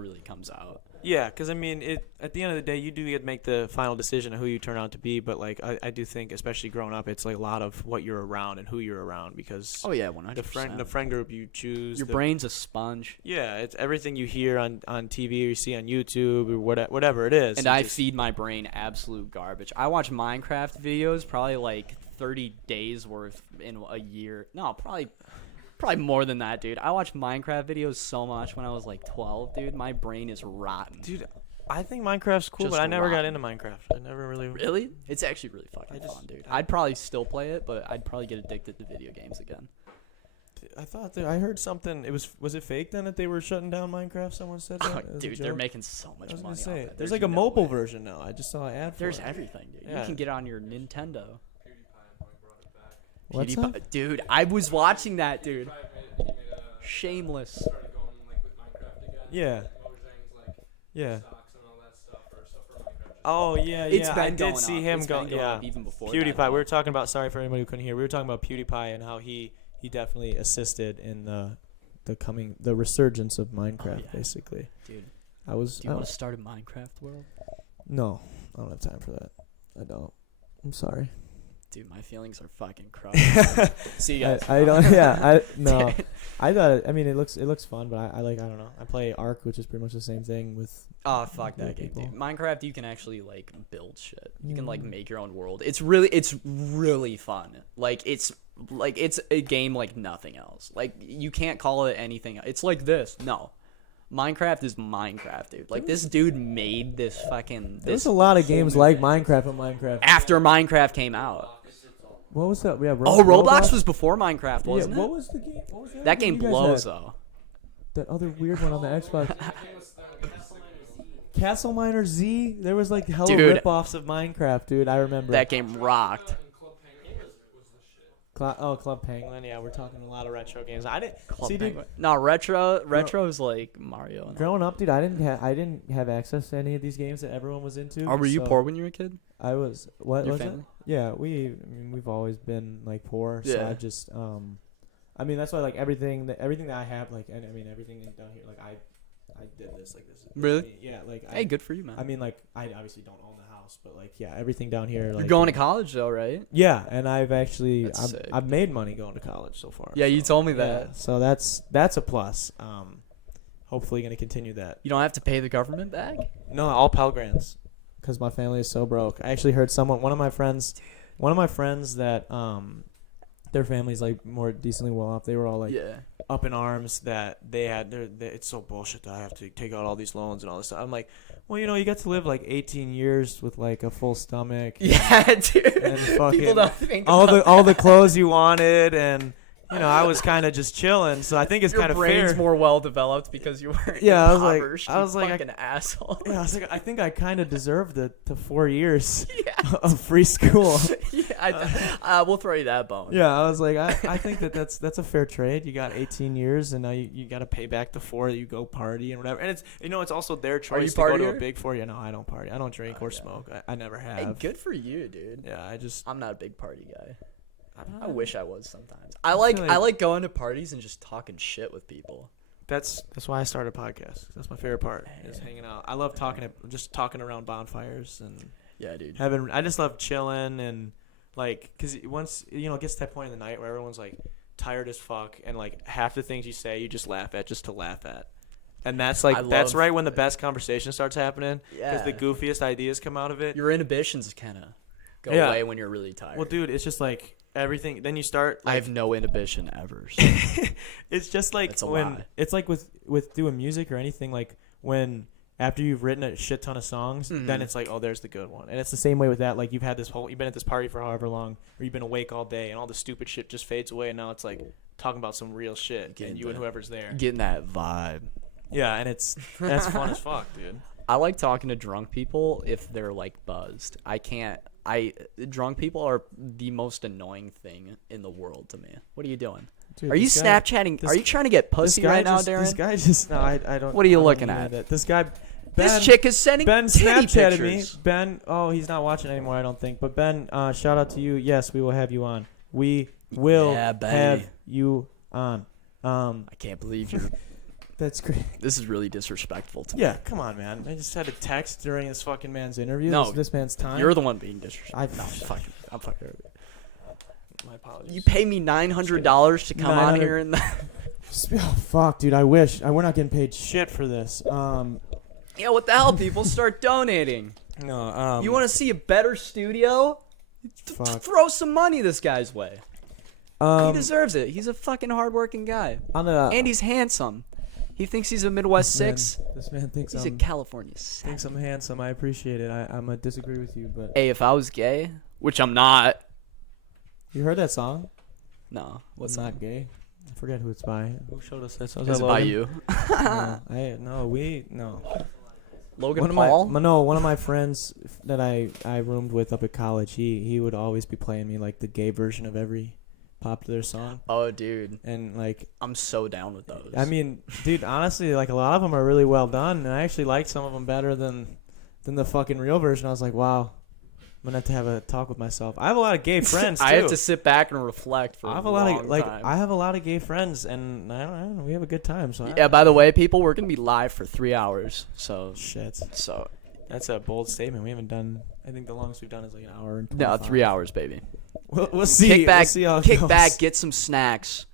really comes out. Yeah, because I mean, at the end of the day, you do get to make the final decision of who you turn out to be. But like, I do think, especially growing up, it's like a lot of what you're around and who you're around. Because 100%. The friend group you choose. Your brain's a sponge. Yeah, it's everything you hear on TV or you see on YouTube or whatever it is. And I feed my brain absolute garbage. I watch Minecraft videos probably like 30 days worth in a year. No, probably more than that, dude. I watched Minecraft videos so much when I was like 12, dude. My brain is rotten. Dude, I think Minecraft's cool, but I never got into Minecraft. I never really. Really? It's actually really fucking fun, dude. I'd probably still play it, but I'd probably get addicted to video games again. I thought that I heard something. Was it fake then that they were shutting down Minecraft? Someone said that. Dude, they're making so much money. Off it. There's like a mobile version now. I just saw an ad for There's it. everything, dude. Yeah. You can get on your Nintendo. What's that? Dude, I was watching that, dude. Shameless. Yeah. Yeah. Oh yeah, It's yeah. been I going did see up. him It's go. been going Yeah. up even before PewDiePie. that, We were talking about. Sorry for anybody who couldn't hear. We were talking about PewDiePie and how he definitely assisted in the resurgence of Minecraft, basically. Dude. Do you want to start a Minecraft world? No, I don't have time for that. I don't. I'm sorry. Dude, my feelings are fucking crushed. See you guys. I don't. Yeah. No. I thought. I mean, it looks fun, but I don't know. I play Ark, which is pretty much the same thing with. Oh fuck that game, dude. Minecraft, you can actually like build shit. You can like make your own world. It's really fun. Like it's a game like nothing else. Like you can't call it anything. It's like this. No. Minecraft is Minecraft, dude. Like this dude made this fucking. There's a lot of games like Minecraft and Minecraft. After Minecraft came out. What was that? Yeah, Roblox was before Minecraft, wasn't it? What was the game? What was that game blows though. That other weird one on the Xbox. Castle Miner Z. There was like hella rip-offs of Minecraft, dude. I remember. That game rocked. Club Penguin. Yeah, we're talking a lot of retro games. I didn't see, dude. No, retro is like Mario. Growing up, dude, I didn't have access to any of these games that everyone was into. Or were you poor when you were a kid? I was. What Your was family? it? Yeah, we've always been like poor. So I just I mean that's why like everything that I have like I mean everything down here like I did this like this. Really? Yeah, like hey, good for you, man. I mean like I obviously don't own the house, but like yeah, everything down here. Like, you're going to college though, right? Yeah, and I've actually sick, I've made money going to college so far. Yeah, you told me that. Yeah, so that's a plus. Hopefully going to continue that. You don't have to pay the government back? No, all Pell Grants. Because my family is so broke. I actually heard one of my friends that their family's like more decently well off. They were all like up in arms that they had. It's so bullshit that I have to take out all these loans and all this stuff. I'm like, well, you got to live like 18 years with like a full stomach. Yeah, dude. And fucking people don't think all the clothes you wanted and I was kind of just chilling. So I think it's kind of Your fair. brain's more well developed because you were Yeah, impoverished. I was like, fucking asshole. Yeah, I was like, I think I kind of deserved the 4 years Yeah. of free school. Yeah, we'll throw you that bone. Yeah, I was like, I think that's a fair trade. You got 18 years, and now you got to pay back the 4 that you go party and whatever. And it's it's also their choice to go to a big 4. No, I don't party. I don't drink or smoke. I never have. Hey, good for you, dude. Yeah, I'm not a big party guy. I wish I was sometimes. I feel like going to parties and just talking shit with people. That's why I started a podcast. That's my favorite part is hanging out. I love just talking around bonfires and yeah, dude. I just love chilling and like because once it gets to that point in the night where everyone's like tired as fuck and like half the things you say you just laugh at just to laugh at. And that's that's right when the best conversation starts happening because the goofiest ideas come out of it. Your inhibitions kind of go away when you're really tired. Well, dude, it's just like everything. Then you start. I have no inhibition ever. So. It's just like it's like with doing music or anything. Like when after you've written a shit ton of songs, then it's like, oh, there's the good one. And it's the same way with that. Like you've been at this party for however long, or you've been awake all day, and all the stupid shit just fades away, and now it's like talking about some real shit, and you and whoever's there getting that vibe. Yeah, and that's fun as fuck, dude. I like talking to drunk people if they're like buzzed. Drunk people are the most annoying thing in the world to me. What are you doing? Dude, are you Snapchatting? Are you trying to get pussy right now, Darren? This guy just no, I don't. What are you looking at? This guy. This chick is sending Ben Snapchatted pictures. me. Ben, he's not watching anymore, I don't think. But Ben, shout out to you. Yes, we will have you on. We will have you on. I can't believe you're. That's great. This is really disrespectful to me. Yeah, come on, man. I just had a text during this fucking man's interview. No, this man's time. You're the one being disrespectful. I'm fucking. My apologies. You pay me $900 to come on here and. Oh fuck, dude! I wish we're not getting paid shit for this. Yeah, what the hell? People start donating. No. You want to see a better studio? Throw some money this guy's way. He deserves it. He's a fucking hardworking guy, and he's handsome. He thinks he's a Midwest 6. This man thinks he's a California 6. Thinks I'm handsome. I appreciate it. I'm gonna disagree with you, but hey, if I was gay, which I'm not. You heard that song? No, what's not gay? I forget who it's by. Who showed us that song? Is it by you? No. Logan Paul? One of my friends that I roomed with up at college, he would always be playing me like the gay version of every popular song. Oh, dude. And like I'm so down with those. I mean, dude, honestly, like a lot of them are really well done, and I actually like some of them better than the fucking real version. I was like, wow, I'm gonna have to have a talk with myself. I have a lot of gay friends too. I have to sit back and reflect for a long time. I have a lot of gay friends, and I don't know, we have a good time. So by the way, people, we're gonna be live for 3 hours. So shit. So that's a bold statement. We haven't done. I think the longest we've done is like an hour and 25. No, 3 hours, baby. We'll see. Kick back, we'll see how it goes. back, get some snacks.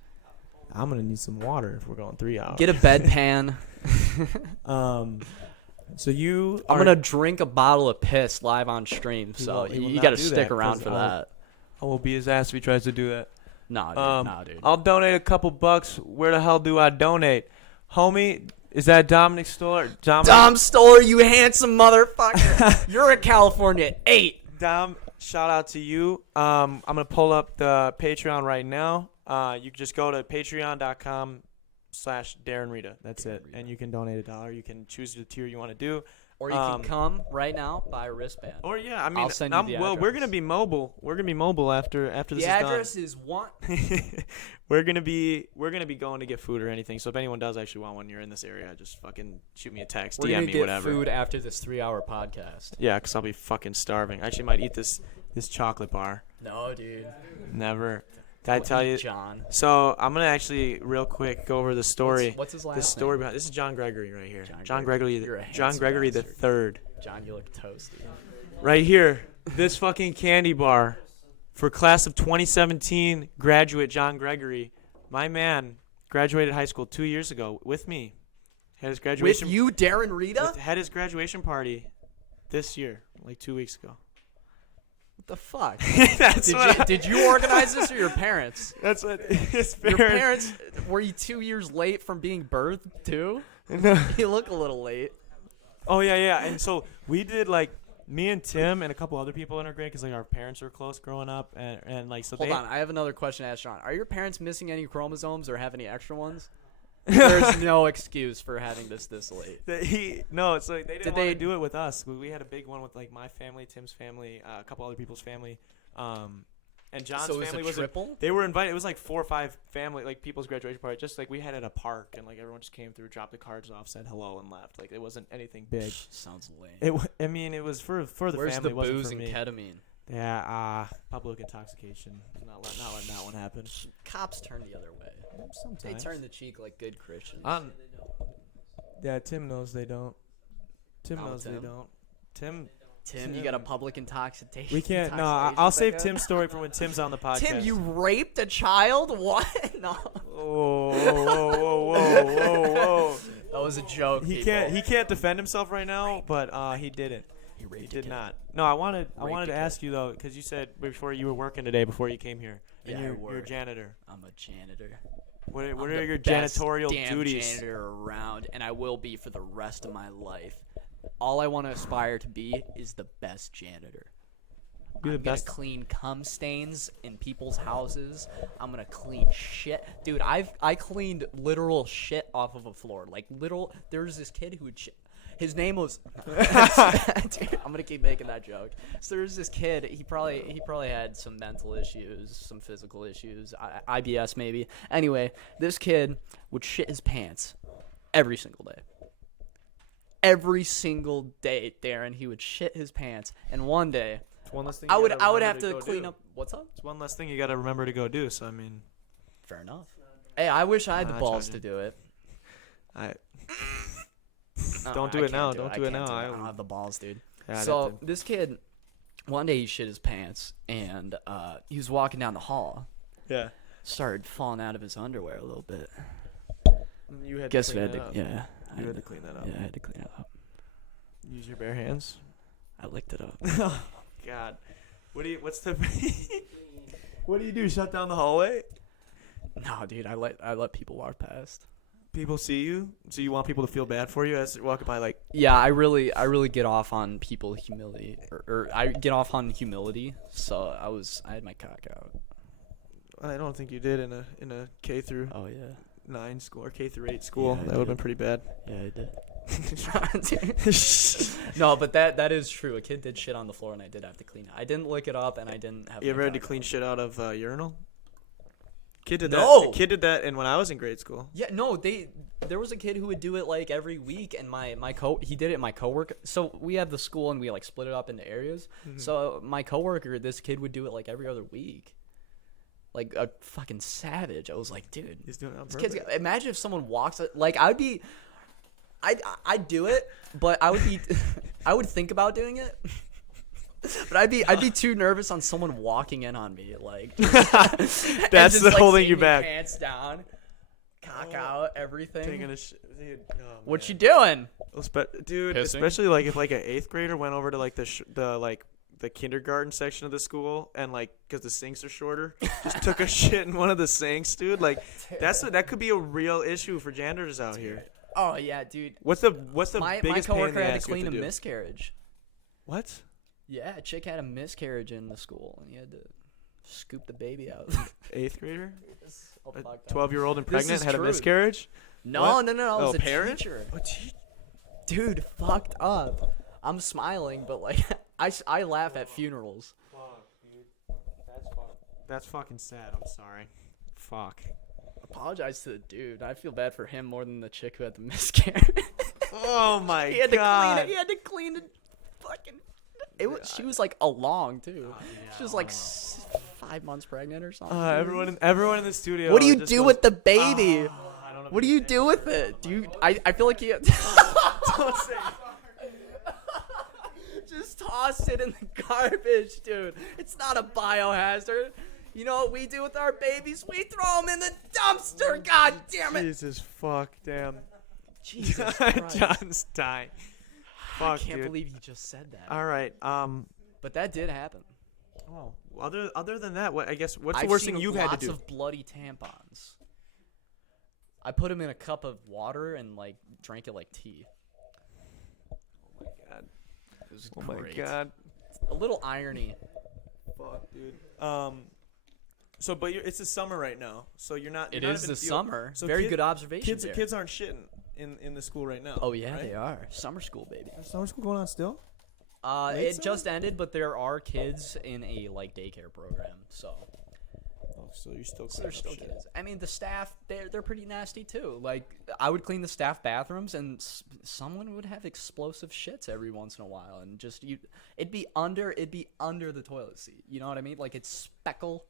I'm gonna need some water if we're going 3 hours. Get a bedpan. So I'm gonna drink a bottle of piss live on stream. So you gotta stick around for that. I will be his ass if he tries to do that. Nah, dude. I'll donate a couple bucks. Where the hell do I donate, homie? Is that Dominic Stoller? Dom Stoller, you handsome motherfucker. You're a California 8. Dom, shout out to you. I'm gonna pull up the Patreon right now. You can just go to patreon.com/Darren Rita. That's it. And you can donate $1. You can choose the tier you want to do. Or you can come right now, buy a wristband. Or yeah, I mean, I'll send you the address. we're gonna be mobile. We're gonna be mobile after this is done. The address is one. We're gonna be going to get food or anything. So if anyone does actually want one, you're in this area, just fucking shoot me a text, we're DM me, whatever. We're gonna get food after this 3-hour podcast. Yeah, because I'll be fucking starving. I actually might eat this chocolate bar. No, dude. Never. Did I tell you? John. So I'm gonna actually real quick go over the story. What's his last name? The story behind this is John Gregory right here. John Gregory the third. John, you look toasty. Right here, this fucking candy bar for class of 2017 graduate John Gregory. My man graduated high school 2 years ago with me. Had his graduation. With you, Darren Rita? Had his graduation party this year, like 2 weeks ago. What the fuck? That's did you organize this or your parents? That's what his parents. Your parents, were you 2 years late from being birthed too? No. You look a little late. Oh, yeah. And so we did like Me and Tim and a couple other people in our grade, because like our parents were close growing up, and like so. Hold on, I have another question to ask Sean. Are your parents missing any chromosomes or have any extra ones? There's no excuse for having this late. No, it's like they didn't want to do it with us. We had a big one with like my family, Tim's family, a couple other people's family, and John's family was triple. They were invited. It was like 4 or 5 family like people's graduation party. Just like we had at a park, and like everyone just came through, dropped the cards off, said hello, and left. Like it wasn't anything big. Sounds lame. I mean, it was for the family. Where's the it wasn't booze for and me. ketamine? Yeah, public intoxication. Not letting that one happen. Cops turn the other way. Sometimes They turn the cheek like good Christians. Yeah, Tim knows they don't. Tim knows Tim? they don't. Tim, you got a public intoxication. we can't. No, intoxication I'll save pickup? Tim's story for when Tim's on the podcast. Tim, you raped a child? What? No. Whoa. That was a joke. He can't defend himself right now, but he didn't. He did not. No, I wanted to ask you though, because you said before you were working today, before you came here, and you're a janitor. I'm a janitor. What are your janitorial duties? Janitor around, and I will be for the rest of my life. All I want to aspire to be is the best janitor. You're the I'm gonna best. clean cum stains in people's houses. I'm gonna clean shit, dude. I cleaned literal shit off of a floor, like literal. There was this kid who would. His name was. Dude, I'm gonna keep making that joke. So there was this kid. He probably had some mental issues, some physical issues, IBS maybe. Anyway, this kid would shit his pants every single day. Every single day, Darren, he would shit his pants, and one day. It's one less thing I would have to clean up. What's up? It's one less thing you got to remember to go do. So I mean, fair enough. Hey, I wish I had the balls to do it. Don't do it now. Don't do it now. I don't have the balls, dude. Yeah, So this kid, one day he shit his pants, and he was walking down the hall. Yeah. Started falling out of his underwear a little bit. You had Guess to we clean had that to. up. Yeah. You had to clean that up. Yeah, I had to clean it up. Use your bare hands. I licked it up. Oh God. What's the? What do you do? Shut down the hallway? No, dude. I let people walk past. People see you, so you want people to feel bad for you as they're walking by, like. Yeah, I really get off on people humility, or I get off on humility. So I had my cock out. I don't think you did in a K through Oh yeah. 9 school or K through 8 school. Yeah, That would have been pretty bad. Yeah, I did. No, but that is true. A kid did shit on the floor, and I did have to clean it. I didn't lick it up, and I didn't have. You ever had to cock clean out. shit out of urinal? Kid did No. that. Kid did that, and when I was in grade school. Yeah, no, there was a kid who would do it like every week, and he did it in my coworker. So we have the school, and we like split it up into areas. Mm-hmm. So my coworker, this kid would do it like every other week. Like a fucking savage. I was like, dude, He's doing it on this purpose. kid's. Imagine if someone walks. Like I'd do it, but I would think about doing it. But I'd be too nervous on someone walking in on me, like. That's just, the like, holding seeing you me back. Pants down, cock out, everything. Taking a dude, oh, What man. you doing? Dude, Pissing? especially like if like an 8th grader went over to like the kindergarten section of the school and like because the sinks are shorter, just took a shit in one of the sinks, dude. Like that could be a real issue for janitors out here. Oh yeah, dude. What's the My biggest pain in coworker the had ass to you have clean a do? miscarriage. What? Yeah, a chick had a miscarriage in the school, and he had to scoop the baby out. 8th grader? Oh, A fuck, 12-year-old and This pregnant is had a true. miscarriage? No, What? no, I Oh, was a parent? teacher. Dude, fucked up. I'm smiling, but like I laugh at funerals. Fuck, dude. That's fucking sad. I'm sorry. Fuck. Apologize to the dude. I feel bad for him more than the chick who had the miscarriage. Oh my He had to god. clean it. He had to clean it. Fucking. It was. She was like along too. She was like 5 months pregnant or something. Everyone in the studio. What do you just do goes, with the baby? I don't know. What do you do with it? Do you? I feel like you. Don't say. Just toss it in the garbage, dude. It's not a biohazard. You know what we do with our babies? We throw them in the dumpster. God damn it. Jesus fuck, damn. Jesus Christ. John's dying. Fuck, I can't dude. believe you just said that. All right. But that did happen. Oh, other than that, what's the I've worst seen thing you've had to lots do? of bloody tampons. I put them in a cup of water and like drank it like tea. Oh my god. It was Oh great. my god. A little irony. Fuck, dude. So, but it's the summer right now, so you're not. It you're not is in the field. summer. So Very good observation. Kids aren't shitting in the school right now. Oh yeah, right? they are. Summer school, baby. Is summer school going on still? It summer? just ended, but there are kids in a like daycare program, so. Oh, so you're still. So there's still kids. I mean, the staff they're pretty nasty too. Like I would clean the staff bathrooms, and someone would have explosive shits every once in a while, and just it'd be under the toilet seat. You know what I mean? Like it's speckle.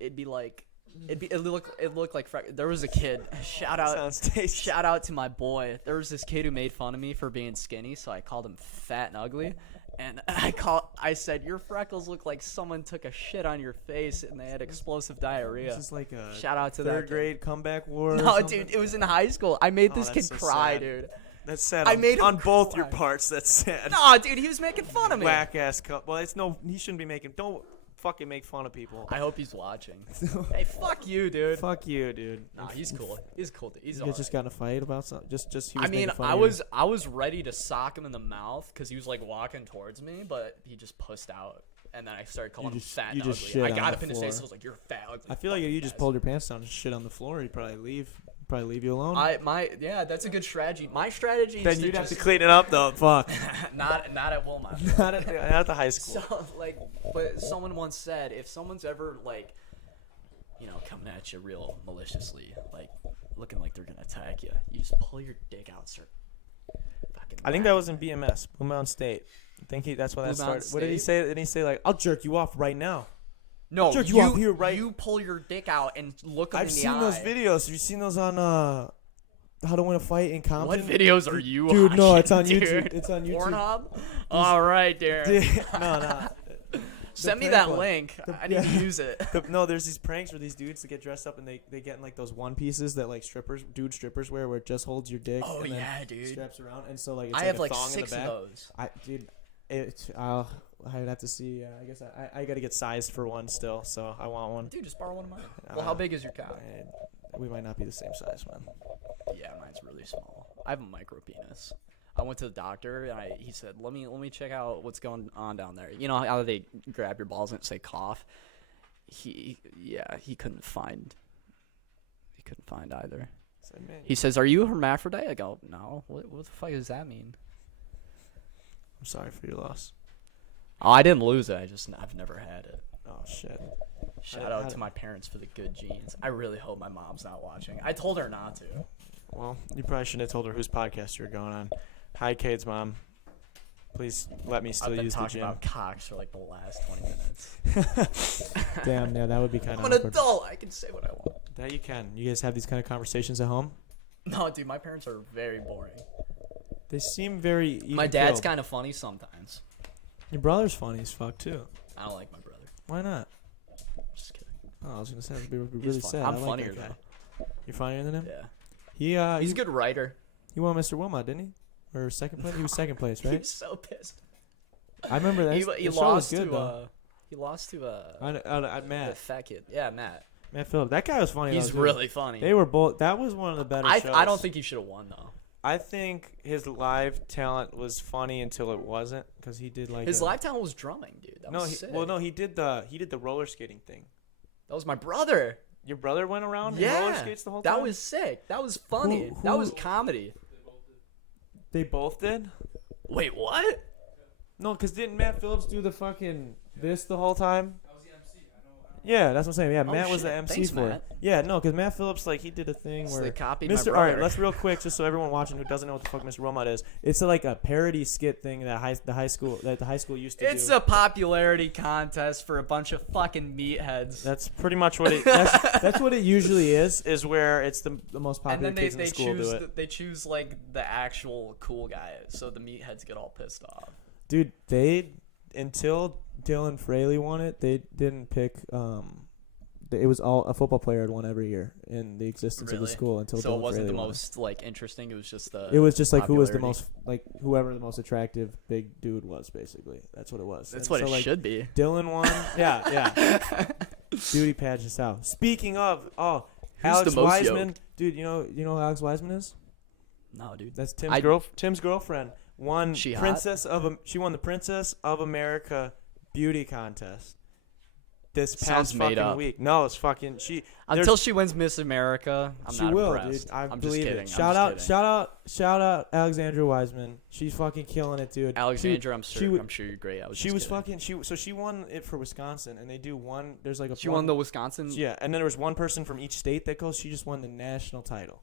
It'd be like. It looked like there was a kid. Shout out to my boy. There was this kid who made fun of me for being skinny, so I called him fat and ugly. And I said your freckles look like someone took a shit on your face and they had explosive diarrhea. This is like a shout out to third that grade comeback war. No, dude, it was in high school. I made this kid so cry, sad. dude. That's sad. I made him on both cry. your parts. That's sad. No, dude, he was making fun of me. Whack ass cup. Well, it's no. He shouldn't be making. Don't fucking make fun of people. I hope he's watching. Hey, fuck you, dude. Fuck you, dude. Nah, he's cool. He's cool. He's You alright. just got in a fight about something. Just. He was I mean, making fun I of was ready to sock him in the mouth because he was like walking towards me, but he just pussed out, and then I started calling him fat and just ugly. shit I on got the up in his floor. face. I was like, "You're fat, ugly." I feel like if you just fucking pulled your pants down and shit on the floor, he'd probably leave. Probably leave you alone. Yeah, that's a good strategy. My strategy is then to you'd have just to clean it up though. Fuck. not at Wilmot. not at the high school. So like, but someone once said if someone's ever like, coming at you real maliciously, like looking like they're gonna attack you, you just pull your dick out, start fucking. I think that was in BMS, Blue Mountain State. I think that's why that Blue Mountain started. What did he State? say? Did he say like, "I'll jerk you off right now"? No, Jerk you off here, right? You pull your dick out and look him I've in the seen eye. those videos. Have you seen those on How to Win a Fight in Compton? What videos are you Dude, watching? no, it's on dude? YouTube. It's on YouTube. Pornhub? All right, Darren. Dude, no. Send me prank that one. link. I need to use it. No, there's these pranks where these dudes that get dressed up and they get in like those one pieces that like strippers wear where it just holds your dick. Oh, and then yeah, dude. straps around, and so like it's I like have a like thong 6 in of the back. those. I'd have to see. I guess I got to get sized for one still, so I want one. Dude, just borrow one of mine. Well, how big is your cock? We might not be the same size, man. Yeah, mine's really small. I have a micro penis. I went to the doctor and he said, "Let me check out what's going on down there." You know how they grab your balls and say cough? He couldn't find either. He says, "Are you a hermaphrodite?" I go, "No. What the fuck does that mean?" I'm sorry for your loss. Oh, I didn't lose it. I've never had it. Oh shit. Shout out to my parents for the good genes. I really hope my mom's not watching. I told her not to. Well, you probably shouldn't have told her whose podcast you were going on. Hi, Cade's mom. Please let me still I've been use the talking gym. about cocks for like the last 20 minutes. Damn, yeah, that would be kind of I'm an awkward. adult. I can say what I want. That you can. You guys have these kind of conversations at home? No, dude, my parents are very boring. They seem very even My dad's keeled. kind of funny sometimes. Your brother's funny as fuck, too. I don't like my brother. Why not? Just kidding. Oh, I was going to say, that would be He's really funny. sad. I'm I like funnier that guy. though. You're funnier than him? Yeah. He He's a good writer. He won Mr. Wilmot, didn't he? Or second place? He was second place, right? He's so pissed. I remember that. He The show was lost good, to though. he lost to Matt. the fat kid. Yeah, Matt. Matt Phillips. That guy was funny. He's though, too. really funny. They were both. That was one of the better shows. I don't think he should have won though. I think his live talent was funny until it wasn't, because he did like His live talent was drumming, dude. That was sick. he did the roller skating thing. That was my brother. Your brother went around Yeah, and roller skates the whole time. that was sick. That was funny. That was comedy. They both did. Wait, what? No, because didn't Matt Phillips do the fucking this the whole time? Yeah, that's what I'm saying. Yeah, Oh, Matt was the shit. MC Thanks, for Matt. it. Yeah, no, because Matt Phillips, like, he did a thing So where they copied Mr. my All right, brother. let's real quick, just so everyone watching who doesn't know what the fuck Mr. Wilmot is. It's like a parody skit thing that the high school used to do. It's a popularity contest for a bunch of fucking meatheads. That's pretty much what it. That's what it usually is where it's the most And popular then kids in the school do it. they choose like the actual cool guy, so the meatheads get all pissed off. Dude, until Dylan Fraley won it, they didn't pick. It was all a football player had won every year in the existence of the Really? school until So Dylan it wasn't Fraley the won most like interesting. It was just the. It was just like who was the popularity. most like whoever the most attractive big dude was, basically. That's what it was. That's And what so, it like, should be. Dylan won. Yeah. Beauty pageant out. Speaking of, Alex the most Wiseman, yoked? dude. You know who Alex Wiseman is? No, dude. That's I- Tim's girlfriend. won She she won the Princess of America beauty contest this Sounds past made fucking up. week. No, it's fucking Until she wins Miss America, I'm she not will, impressed. dude. I I'm believe just kidding. it. Shout out Alexandra Wiseman. She's fucking killing it, dude. Alexandra, I'm sure you're great. She won it for Wisconsin, and they do one. There's like a. She won the Wisconsin. Yeah, and then there was one person from each state that goes. She just won the national title.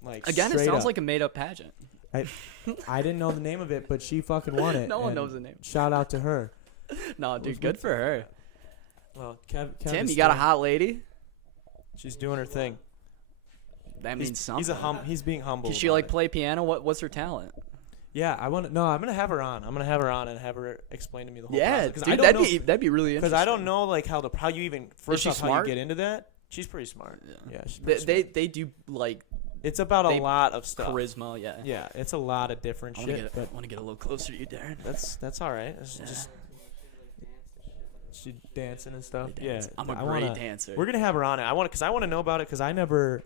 Like Again, it sounds like a made up pageant. I didn't know the name of it, but she fucking won it. No one knows the name. Shout out to her. No, dude, good for her. Well, Tim, you got a hot lady? She's doing her thing. That means something. He's being humble. Can she like play piano? What's her talent? Yeah, I'm gonna have her on. I'm gonna have her on and have her explain to me the whole Yeah, process. dude, that'd be really interesting. Because I don't know like how you even first she off how smart? you get into that. She's pretty smart. Yeah, she's they, pretty smart. they do like It's about a lot of stuff. charisma. Yeah. Yeah, it's a lot of different I shit. But want to get a little closer to you, Darren. that's all right. It's just she dancing and stuff. Yeah, I'm a great dancer. We're gonna have her on it. I want to know about it because I've never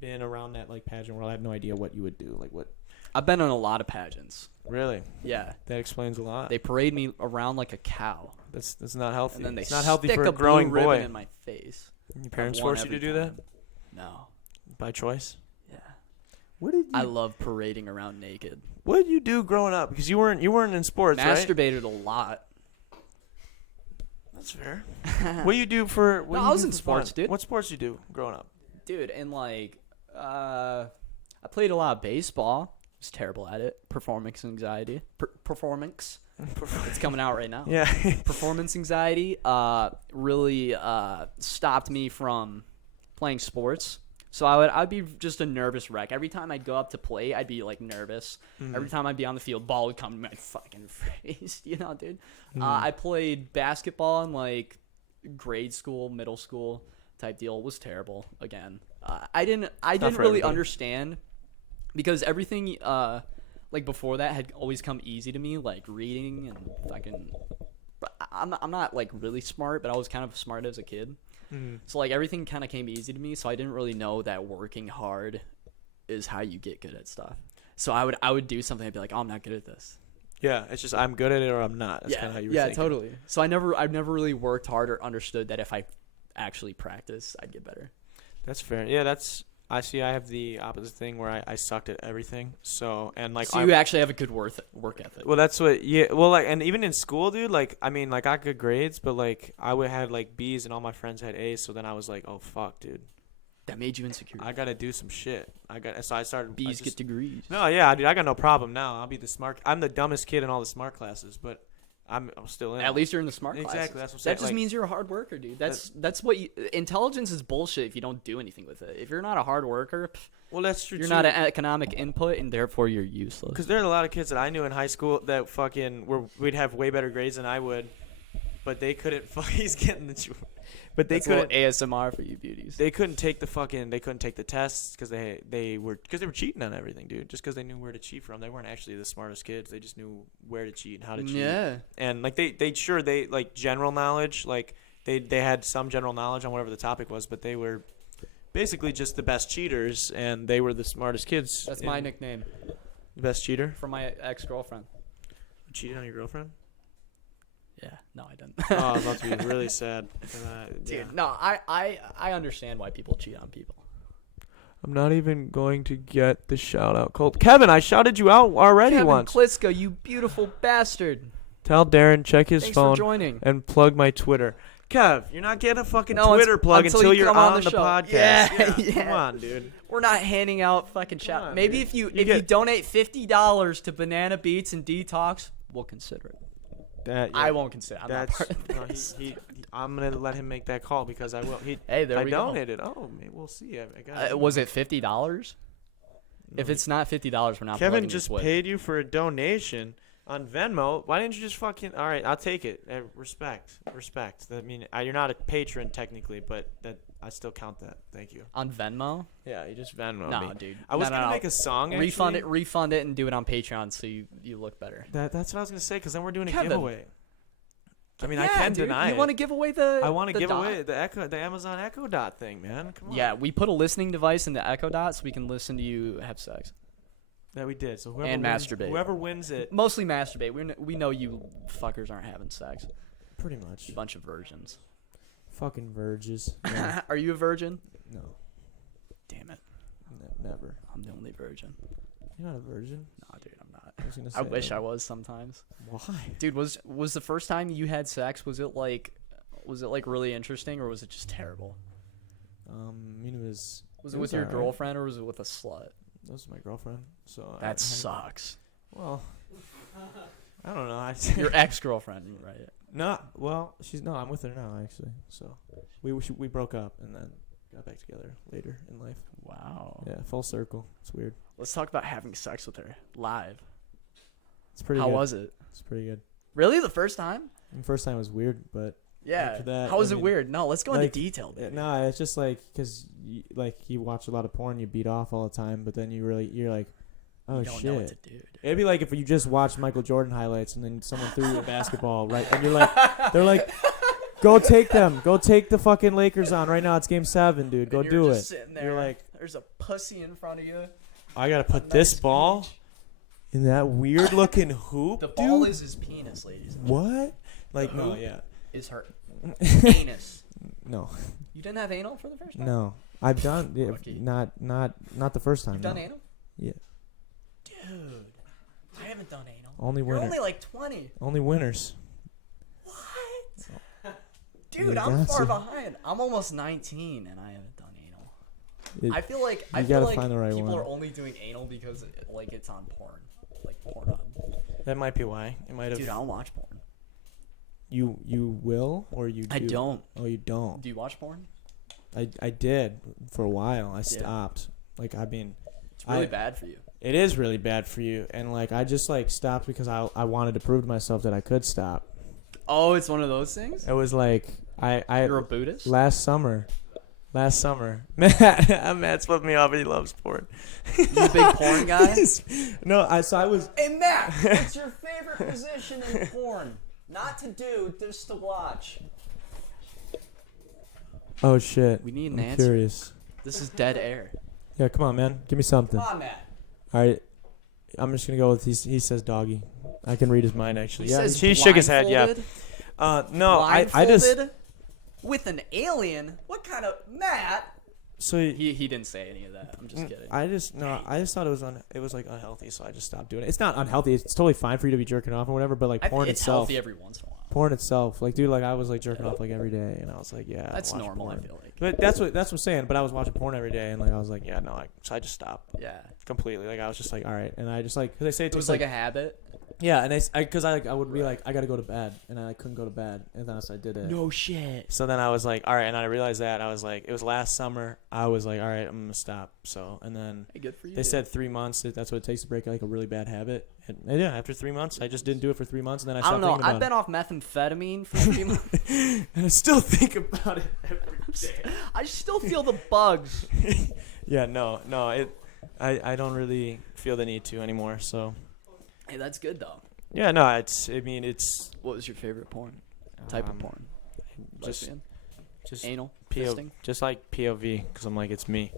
been around that like pageant world. I have no idea what you would do. Like what? I've been on a lot of pageants. Really? Yeah. That explains a lot. They parade me around like a cow. That's not healthy. And then they it's not healthy stick for a a growing blue boy. ribbon in my face. Your parents I've won force you to every do that time. No. by choice. Yeah. What did you? I love parading around naked. What did you do growing up? Because you weren't in sports, right? Masturbated a lot. That's fair. What do you do for? What No, do I you was do in for sports, fun? dude. What sports you do growing up? Dude, and like, I played a lot of baseball. I was terrible at it. Performance anxiety. Performance. It's coming out right now. Yeah. Performance anxiety really stopped me from playing sports. So I'd be just a nervous wreck. Every time I'd go up to play, I'd be like nervous. Every time I'd be on the field, ball would come to my fucking face. You know, dude. I played basketball in like grade school, middle school type deal. It was terrible. Again, I didn't really understand because everything like before that had always come easy to me, like reading and fucking. I'm not like really smart, but I was kind of smart as a kid. So like everything kind of came easy to me, so I didn't really know that working hard is how you get good at stuff. So I would do something, I'd be like, oh, I'm not good at this. Yeah, it's just I'm good at it or I'm not. That's kind of how you were thinking. Totally. So I've never really worked hard or understood that if I actually practice, I'd get better. That's fair. Yeah, I have the opposite thing where I sucked at everything. So you actually have a good work ethic. Well, that's what. Yeah. Well, like, and even in school, dude. Like, I mean, like, I got good grades, but like, had like B's, and all my friends had A's. So then I was like, oh fuck, dude. That made you insecure. I gotta do some shit. So I started. B's get degrees. No, yeah, dude. I got no problem now. I'm the dumbest kid in all the smart classes, but I'm still in. At least you're in the smart classes. Exactly. That's what I'm saying. That just means you're a hard worker, dude. That's what intelligence is bullshit if you don't do anything with it. If you're not a hard worker, well, that's true. You're not an economic input, and therefore you're useless. Because there are a lot of kids that I knew in high school that we'd have way better grades than I would, but they couldn't. He's getting the. But they couldn't ASMR for you beauties. They couldn't take the tests because they were cheating on everything, dude. Just because they knew where to cheat from, they weren't actually the smartest kids. They just knew where to cheat and how to cheat. Yeah. And like they like general knowledge, like they had some general knowledge on whatever the topic was, but they were basically just the best cheaters, and they were the smartest kids. That's my nickname. Best cheater? From my ex-girlfriend. You cheated on your girlfriend? Yeah, no, I didn't. Oh, I was about to be really sad. Dude, no, I understand why people cheat on people. I'm not even going to get the shout out. Colt. Kevin, I shouted you out already once. Kevin Kliska, you beautiful bastard. Tell Darren, check his Thanks phone for joining. And plug my Twitter. Kev, you're not getting a fucking Twitter plug until you're on the podcast. Yeah. Come on, dude. We're not handing out fucking shout. Maybe dude. if you donate $50 to Banana Beats and Detox, we'll consider it. I won't consider. I'm not part of this. I'm gonna let him make that call because I will. Hey, there we go. I donated. Oh, maybe we'll see. Was it $50? If it's not $50, we're not. Kevin just paid you for a donation on Venmo. Why didn't you just fucking? All right, I'll take it. Respect. I mean, you're not a patron technically, but I still count that. Thank you. On Venmo? Yeah, you just Venmo me. No, dude. I was gonna make a song. Actually. Refund it, and do it on Patreon so you look better. That's what I was gonna say because then we're doing a giveaway. I mean, yeah, I can dude, deny it. You want to give away the? I want to give away the Amazon Echo Dot thing, man. Come on. Yeah, we put a listening device in the Echo Dot so we can listen to you have sex. That we did. So whoever And wins, masturbate. Whoever wins it. Mostly masturbate. We know you fuckers aren't having sex. Pretty much. A bunch of virgins. Fucking virgins. Yeah. Are you a virgin? No. Damn it. Never. I'm the only virgin. You're not a virgin? Nah, dude, I'm not. I was gonna say I wish I was sometimes. Why? Dude, was the first time you had sex, was it like really interesting, or was it just terrible? I mean, it was with your alright. girlfriend, or was it with a slut? That was my girlfriend. So That sucks. Well, I don't know. Your ex-girlfriend, right? No, well, I'm with her now actually. So we broke up and then got back together later in life. Wow. Yeah, full circle. It's weird. Let's talk about having sex with her live. It's pretty How good. was it? It's pretty good. Really, the first time? The first time was weird, but Yeah. after that, How was I it mean, weird? No, let's go into like, detail, baby. no, it's just like because you watch a lot of porn, you beat off all the time, but then you're like, oh You don't shit. know what to do, dude. It'd be like if you just watched Michael Jordan highlights and then someone threw you a basketball, right? And you're like, they're like, go take them. Go take the fucking Lakers on right now. It's game 7, dude. Go And do you're it. just sitting there. You're like, there's a pussy in front of you. I got to put this ball in that weird looking hoop, The ball dude. is his penis, ladies and What? Like, The no, hoop? yeah. is her anus. No. You didn't have anal for the first time? No. I've done it. Rookie. Not the first time. You've done no. anal? Yeah. Dude, I haven't done anal. Only You're winner. only like 20. Only winners. What? Dude, Yeah, I'm far that's behind. I'm almost 19 and I haven't done anal. It- I feel like you gotta find the right people one. are only doing anal because like it's on porn, like Pornhub. That might be why. It might have. Dude, I don't watch porn. You will or you do? I don't. Oh, you don't. Do you watch porn? I did for a while. I stopped. Like, I mean, It's really bad for you. it is really bad for you. And like, I just like stopped because I wanted to prove to myself that I could stop. Oh, it's one of those things. It was like I You're a Buddhist. last summer, Matt's flipped me off. And he loves porn. You a big porn guy? No, I was. Hey Matt, what's your favorite position in porn? Not to do, just to watch. Oh shit. We need an I'm answer. curious. This is dead air. Yeah, come on, man. Give me something. Come on, Matt. All right. I'm just gonna go with he says doggy. I can read his mind actually. He Yeah, says he shook his head. Yeah. blindfolded? No, I just Blindfolded? With an alien? What kind of Matt? so He didn't say any of that. I'm just kidding. I just thought it was like unhealthy, so I just stopped doing it. It's not unhealthy. It's totally fine for you to be jerking off or whatever, but like porn it's itself. healthy every once in a while. Porn itself, like dude, like I was like jerking off like every day, and I was like, yeah, That's watch normal, porn. I feel like. But that's what I'm saying. But I was watching porn every day, and like I was like, yeah, no, so I just stopped Yeah. completely. Like I was just like, all right, and I just like because they say It was like a habit. yeah, and I would be like, I gotta go to bed, and I couldn't go to bed, and then I did it. No shit. So then I was like, all right, and I realized that I was like, it was last summer. I was like, all right, I'm gonna stop. So and then Hey, good for you. they dude. said 3 months. That's what it takes to break like a really bad habit. And yeah, after 3 months, I just didn't do it for 3 months, and then I I stopped don't know. thinking I've about been off methamphetamine for 3 months. it. And I still think about it every day. I still feel the bugs. Yeah, no, I don't really feel the need to anymore. So Hey, that's good though. yeah, no, it's What was your favorite porn? Type of Um, porn? just Lesbian? just Anal? PO, Fisting? just like POV, because I'm like, it's me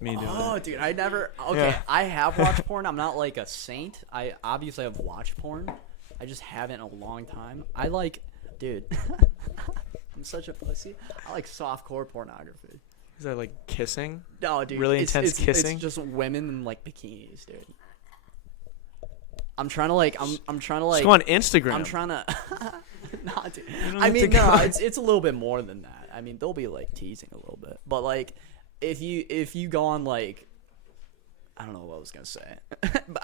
doing Oh, it. dude, I never. Okay, Yeah. I have watched porn. I'm not like a saint. I obviously have watched porn. I just haven't in a long time. I like, dude. I'm such a pussy. I like softcore pornography. Is that like kissing? No, dude. Really intense it's kissing? It's just women in like bikinis, dude. I'm trying to like. I'm trying to like. Just go on Instagram. I'm trying to. Nah, dude. don't I have mean, to no, go- it's a little bit more than that. I mean, they'll be like teasing a little bit, but like, if you go on like, I don't know what I was gonna say. But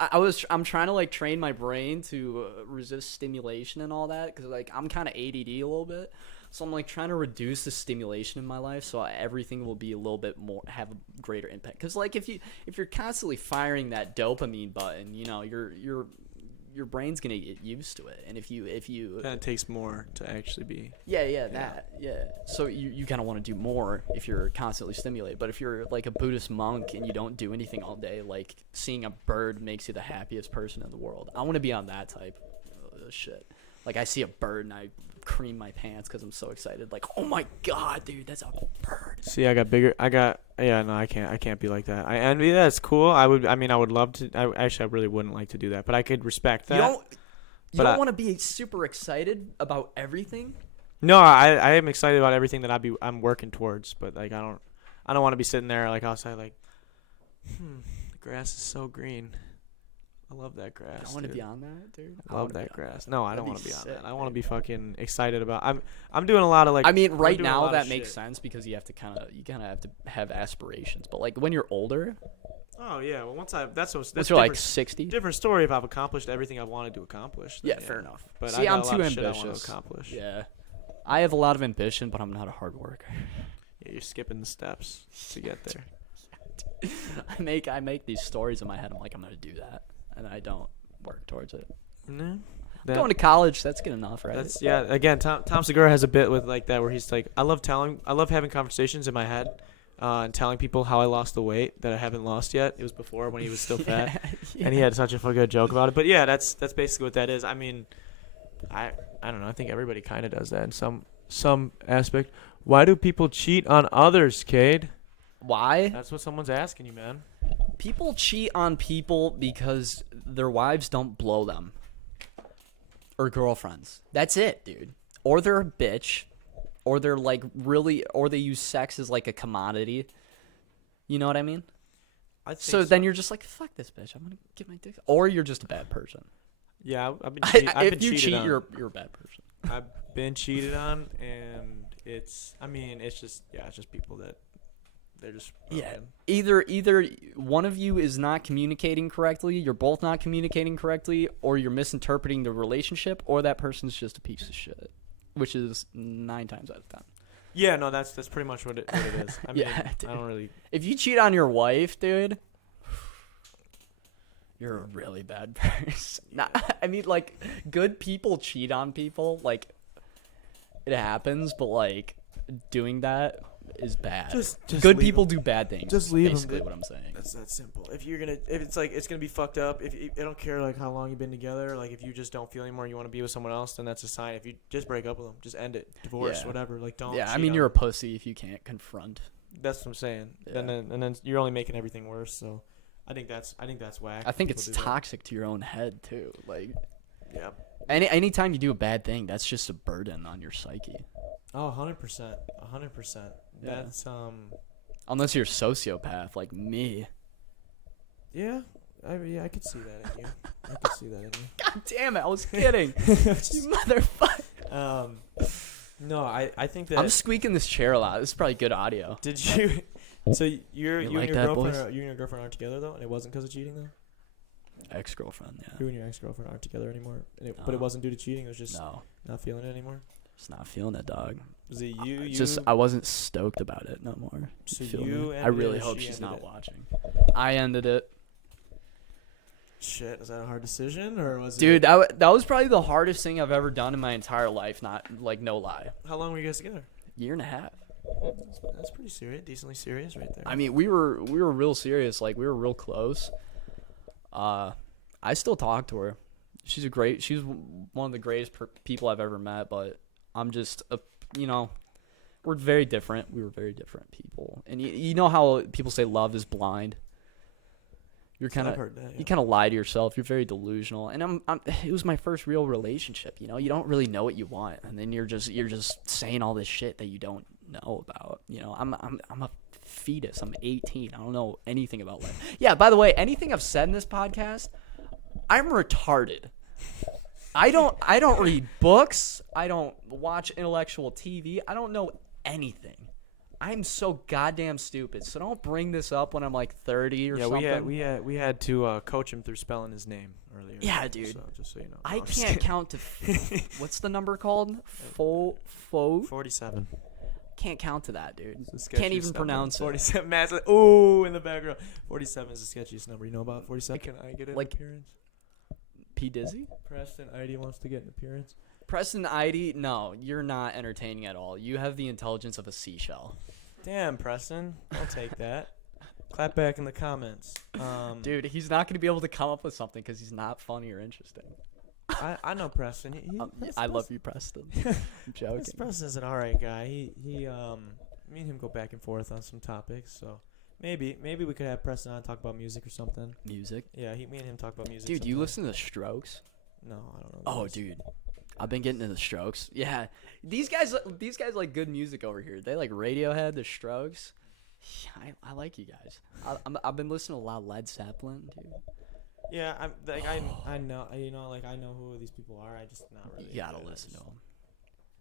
I'm trying to like train my brain to resist stimulation and all that because like I'm kind of ADD a little bit, so I'm like trying to reduce the stimulation in my life so everything will be a little bit more have a greater impact. Because like if you're constantly firing that dopamine button, you know your brain's gonna get used to it, and if you Kind of takes more to actually be. yeah. So you kind of want to do more if you're constantly stimulated. But if you're like a Buddhist monk and you don't do anything all day, like seeing a bird makes you the happiest person in the world. I want to be on that type of shit. Like I see a bird and I cream my pants because I'm so excited. Like, oh my god, dude, that's a bird. See, I got bigger. Yeah, no, I can't be like that. I envy that. It's cool. I would love to. I really wouldn't like to do that, but I could respect that. You don't want to be super excited about everything? No, I am excited about everything that I'm working towards, but like I don't want to be sitting there like outside like, the grass is so green. I love that grass. I don't want to be on that, dude. I love that grass. No, I don't want to be on sick, that. I want to be fucking excited about. I'm doing a lot of like. I mean, right doing a now lot of that shit. makes sense because you kind of have to have aspirations. But like when you're older, Oh yeah, well once that's once that's you're like different, 60. different story. If I've accomplished everything I wanted to accomplish, then Yeah, fair enough. But See, I got I'm a lot too of shit I want ambitious. to accomplish. Yeah, I have a lot of ambition, but I'm not a hard worker. Yeah, you're skipping the steps to get there. I make these stories in my head. I'm like, I'm gonna do that, and I don't work towards it. No. Going to college, that's good enough, right? That's Again, Tom Segura has a bit with like that where he's like, I love having conversations in my head, and telling people how I lost the weight that I haven't lost yet. It was before when he was still fat, and he had such a good joke about it. But yeah, that's basically what that is. I mean, I don't know. I think everybody kind of does that in some aspect. Why do people cheat on others, Cade? Why? That's what someone's asking you, man. People cheat on people because their wives don't blow them. Or girlfriends. That's it, dude. Or they're a bitch. Or they're like really, or they use sex as like a commodity. You know what I mean? So then you're just like, fuck this bitch. I'm going to get my dick. Or you're just a bad person. Yeah, I've been if you cheated cheat, on. you're a bad person. I've been cheated on, and it's just people that they're just Either one of you is not communicating correctly, you're both not communicating correctly, or you're misinterpreting the relationship, or that person's just a piece of shit, which is 9 times out of 10. Yeah, no, that's pretty much what it is. I mean, Yeah, dude. I don't really. If you cheat on your wife, dude, you're a really bad person. I mean, like, good people cheat on people. Like, it happens, but, like, doing that is bad. Just good leave people them. do bad things. Just leave basically them. what I'm saying. That's that simple. If it's gonna be fucked up. If I don't care like how long you've been together. Like if you just don't feel anymore, you want to be with someone else, then that's a sign. If you just break up with them, just end it, divorce, Yeah. whatever. Like don't. Yeah, I cheat mean, on you're a them. pussy if you can't confront. That's what I'm saying. Yeah. And then you're only making everything worse. So, I think that's whack. I think People it's do that. toxic to your own head too. Like, Yeah. anytime you do a bad thing, that's just a burden on your psyche. Oh, 100%. 100%. Yeah. That's Unless you're a sociopath like me. Yeah. I could see that in you. I could see that in you. God damn it! I was kidding. You motherfucker. No, I think that. I'm squeaking this chair a lot. This is probably good audio. Did you? So you You and like your that, girlfriend, boys? you and your girlfriend aren't together though, and it wasn't because of cheating though. Ex-girlfriend, yeah. You and your ex-girlfriend aren't together anymore, but it No. wasn't due to cheating. It was just No, not feeling it anymore. just not feeling it, dog. Was it you? It's just I wasn't stoked about it no more. So Feel you me? ended I really it or hope she she's ended not it? watching. I ended it. Shit, was that a hard decision or was Dude, it? that was probably the hardest thing I've ever done in my entire life. Not like no lie. How long were you guys together? 1.5 years. That's pretty serious, decently serious, right there. I mean, we were real serious. Like we were real close. I still talk to her. She's one of the greatest people I've ever met. But I'm just we're very different. We were very different people. And you know how people say love is blind. You're kind I've of heard that, yeah. you kind of lie to yourself. You're very delusional. And it was my first real relationship. You know, you don't really know what you want, and then you're just saying all this shit that you don't know about. You know, I'm a fetus. I'm 18. I don't know anything about life. Yeah. By the way, anything I've said in this podcast, I'm retarded. I don't read books. I don't watch intellectual TV. I don't know anything. I'm so goddamn stupid. So don't bring this up when I'm like 30 or something. Yeah, we had to coach him through spelling his name earlier. Yeah, dude. So, just so you know. No, I I'm just can't kidding. count to what's the number called? 47. Can't count to that, dude. It's the Can't sketchiest even number. pronounce it. 47. Matt's like, ooh, in the background. 47 is the sketchiest number. You know about 47? Can I get an like- appearance? P Dizzy? Preston ID wants to get an appearance. Preston ID? No, you're not entertaining at all. You have the intelligence of a seashell. Damn, Preston. I'll take that. Clap back in the comments. Dude, he's not going to be able to come up with something because he's not funny or interesting. I know Preston. I love you, Preston. I'm joking. Preston's an alright guy. He me and him go back and forth on some topics. So maybe we could have Preston on talk about music or something. Music? Yeah, me and him talk about music. Dude, sometime. you listen to the Strokes? No, I don't know. Oh, dude. I've been getting into the Strokes. Yeah, these guys like good music over here. They like Radiohead, the Strokes. Yeah, I like you guys. I've been listening to a lot of Led Zeppelin, dude. Yeah, I know I know who these people are. I just not really. You gotta listen to them.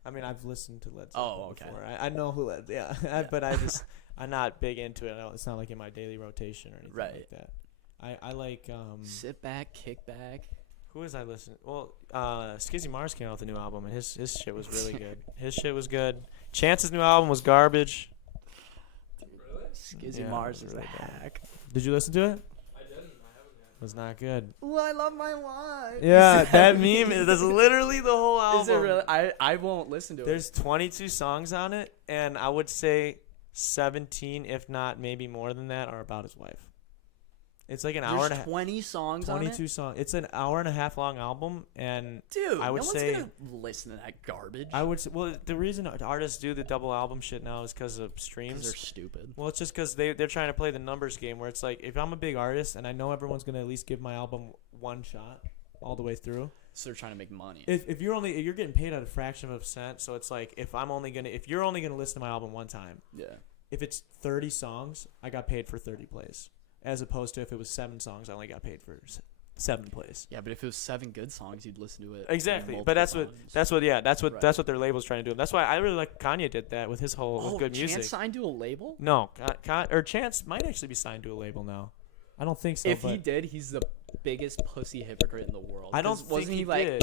I mean, I've listened to Led Zeppelin Oh, okay. before. I know who Led. Yeah, but I'm not big into it. It's not like in my daily rotation or anything like that. I like Sit Back, Kick Back. Who was I listening? Well, Skizzy Mars came out with a new album, and his shit was really good. His shit was good. Chance's new album was garbage. Skizzy Mars is a hack. Did you listen to it? I didn't. I haven't yet. It was not good. Well, I love my wife. Yeah, that meme that's literally the whole album. Is it really? I won't listen to it. There's 22 songs on it, and I would say 17, if not maybe more than that, are about his wife. It's like an hour and a half. 20 songs on it? 22 songs. It's an hour and a half long album, and Dude, I would no say one's gonna listen to that garbage. I would say, well, the reason artists do the double album shit now is because of Because streams. they're stupid. Well, it's just because they're trying to play the numbers game, where it's like, if I'm a big artist and I know everyone's gonna at least give my album one shot all the way through. So they're trying to make money. If you're getting paid at a fraction of a cent, so it's like if you're only gonna listen to my album one time. Yeah. If it's 30 songs, I got paid for 30 plays. As opposed to if it was 7 songs, I only got paid for 7 plays. Yeah, but if it was 7 good songs, you'd listen to it. Exactly, but that's what their label's trying to do. That's why I really like Kanye did that with his whole with good music. Chance signed to a label? No, Chance might actually be signed to a label now. I don't think so. If he did, he's the biggest pussy hypocrite in the world. I don't think wasn't he he did. like,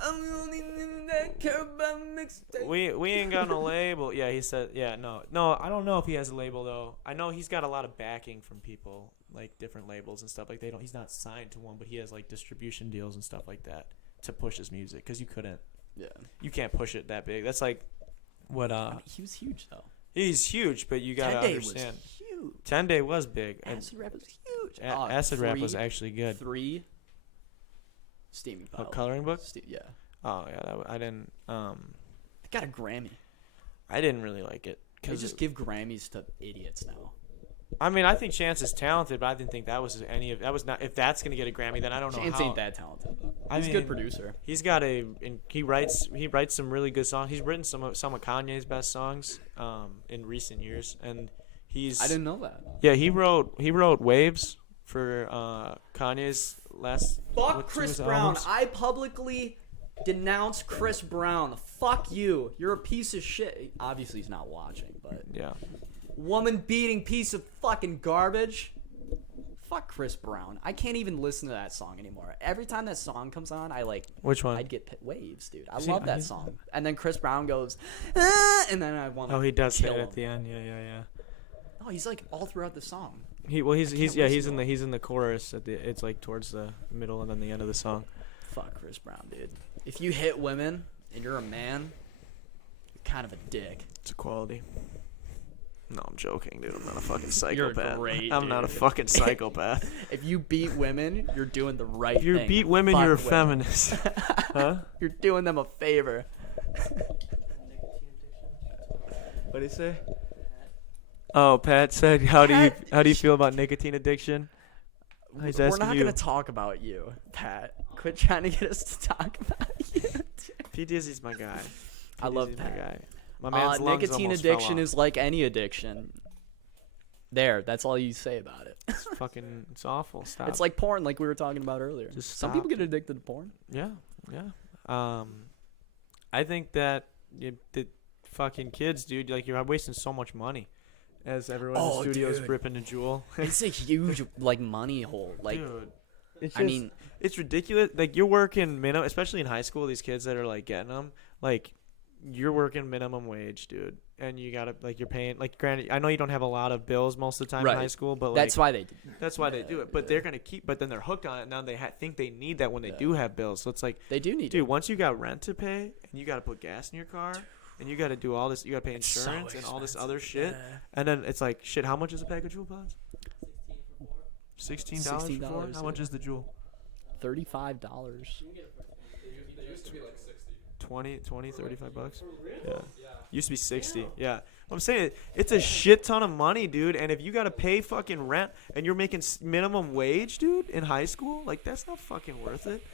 I'm the only thing that care about mixtape. We ain't got no label. Yeah, he said. Yeah, no. I don't know if he has a label though. I know he's got a lot of backing from people, like different labels and stuff. Like he's not signed to one, but he has like distribution deals and stuff like that to push his music. Because you can't push it that big. That's like what. I mean, he was huge though. He's huge, but you gotta understand. Was huge. 10 Day was big. Acid Rap was huge. Acid Rap was actually good. 3. Steaming Pile. Coloring book. Yeah. Oh yeah, I didn't. It got a Grammy. I didn't really like it. They just give Grammys to idiots now. I mean, I think Chance is talented, but I didn't think that was not. If that's gonna get a Grammy, then I don't know. Chance how. ain't that talented. He's a good producer. He's got he writes some really good songs. He's written some of Kanye's best songs in recent years, and I didn't know that. Yeah, he wrote Waves for Kanye's last. Fuck Chris Brown. I publicly denounce Chris Brown. Fuck you. You're a piece of shit. Obviously, he's not watching, but yeah. Woman beating piece of fucking garbage. Fuck Chris Brown. I can't even listen to that song anymore. Every time that song comes on, Which one? I'd get Waves, dude. I love that song. And then Chris Brown goes, and then I want to. Oh, he does say kill it him. at the end. Yeah. Oh, he's like all throughout the song. He's in the chorus it's like towards the middle and then the end of the song. Fuck Chris Brown, dude. If you hit women and you're a man, you're kind of a dick. It's equality. No, I'm joking, dude. I'm not a fucking psychopath. You're great, I'm not a fucking psychopath. If you beat women, you're doing the right thing. If you beat women, Fuck you're a women. feminist. Huh? You're doing them a favor. What did he say? Oh, Pat said, how do you feel about nicotine addiction? He's We're asking not you. gonna talk about you, Pat. Quit trying to get us to talk about you. P Dizzy's my guy. I love Dizzy's Pat. my guy. My man's lungs nicotine almost addiction fell off. is like any addiction. That's all you say about it. It's awful. Stop. It's like porn, like we were talking about earlier. Just Some stop. people get addicted to porn. Yeah. I think that the fucking kids, dude, like you're wasting so much money. As everyone in the studio's dude. ripping a jewel. It's a huge like money hole. Like, dude, it's I mean, it's ridiculous. Like you're working minimum, especially in high school. These kids that are like getting them, like you're working minimum wage, dude, and you gotta like you're paying. Like, granted, I know you don't have a lot of bills most of the time in high school, but like, that's why they do. That's why they do it. But they're gonna keep. But then they're hooked on it. Now they think they need that when they do have bills. So it's like they do need. Dude, once you got rent to pay and you gotta put gas in your car. And you got to do all this. You got to pay insurance and all this other shit. Yeah. And then it's like, shit, how much is a pack of Juul pods? $16 for 4? How much is the Juul? $35. They used to be like 60. 20, 35 bucks. Yeah. Yeah. Used to be 60. Yeah. I'm saying it's a shit ton of money, dude. And if you gotta pay fucking rent and you're making minimum wage, dude, in high school, like that's not fucking worth it.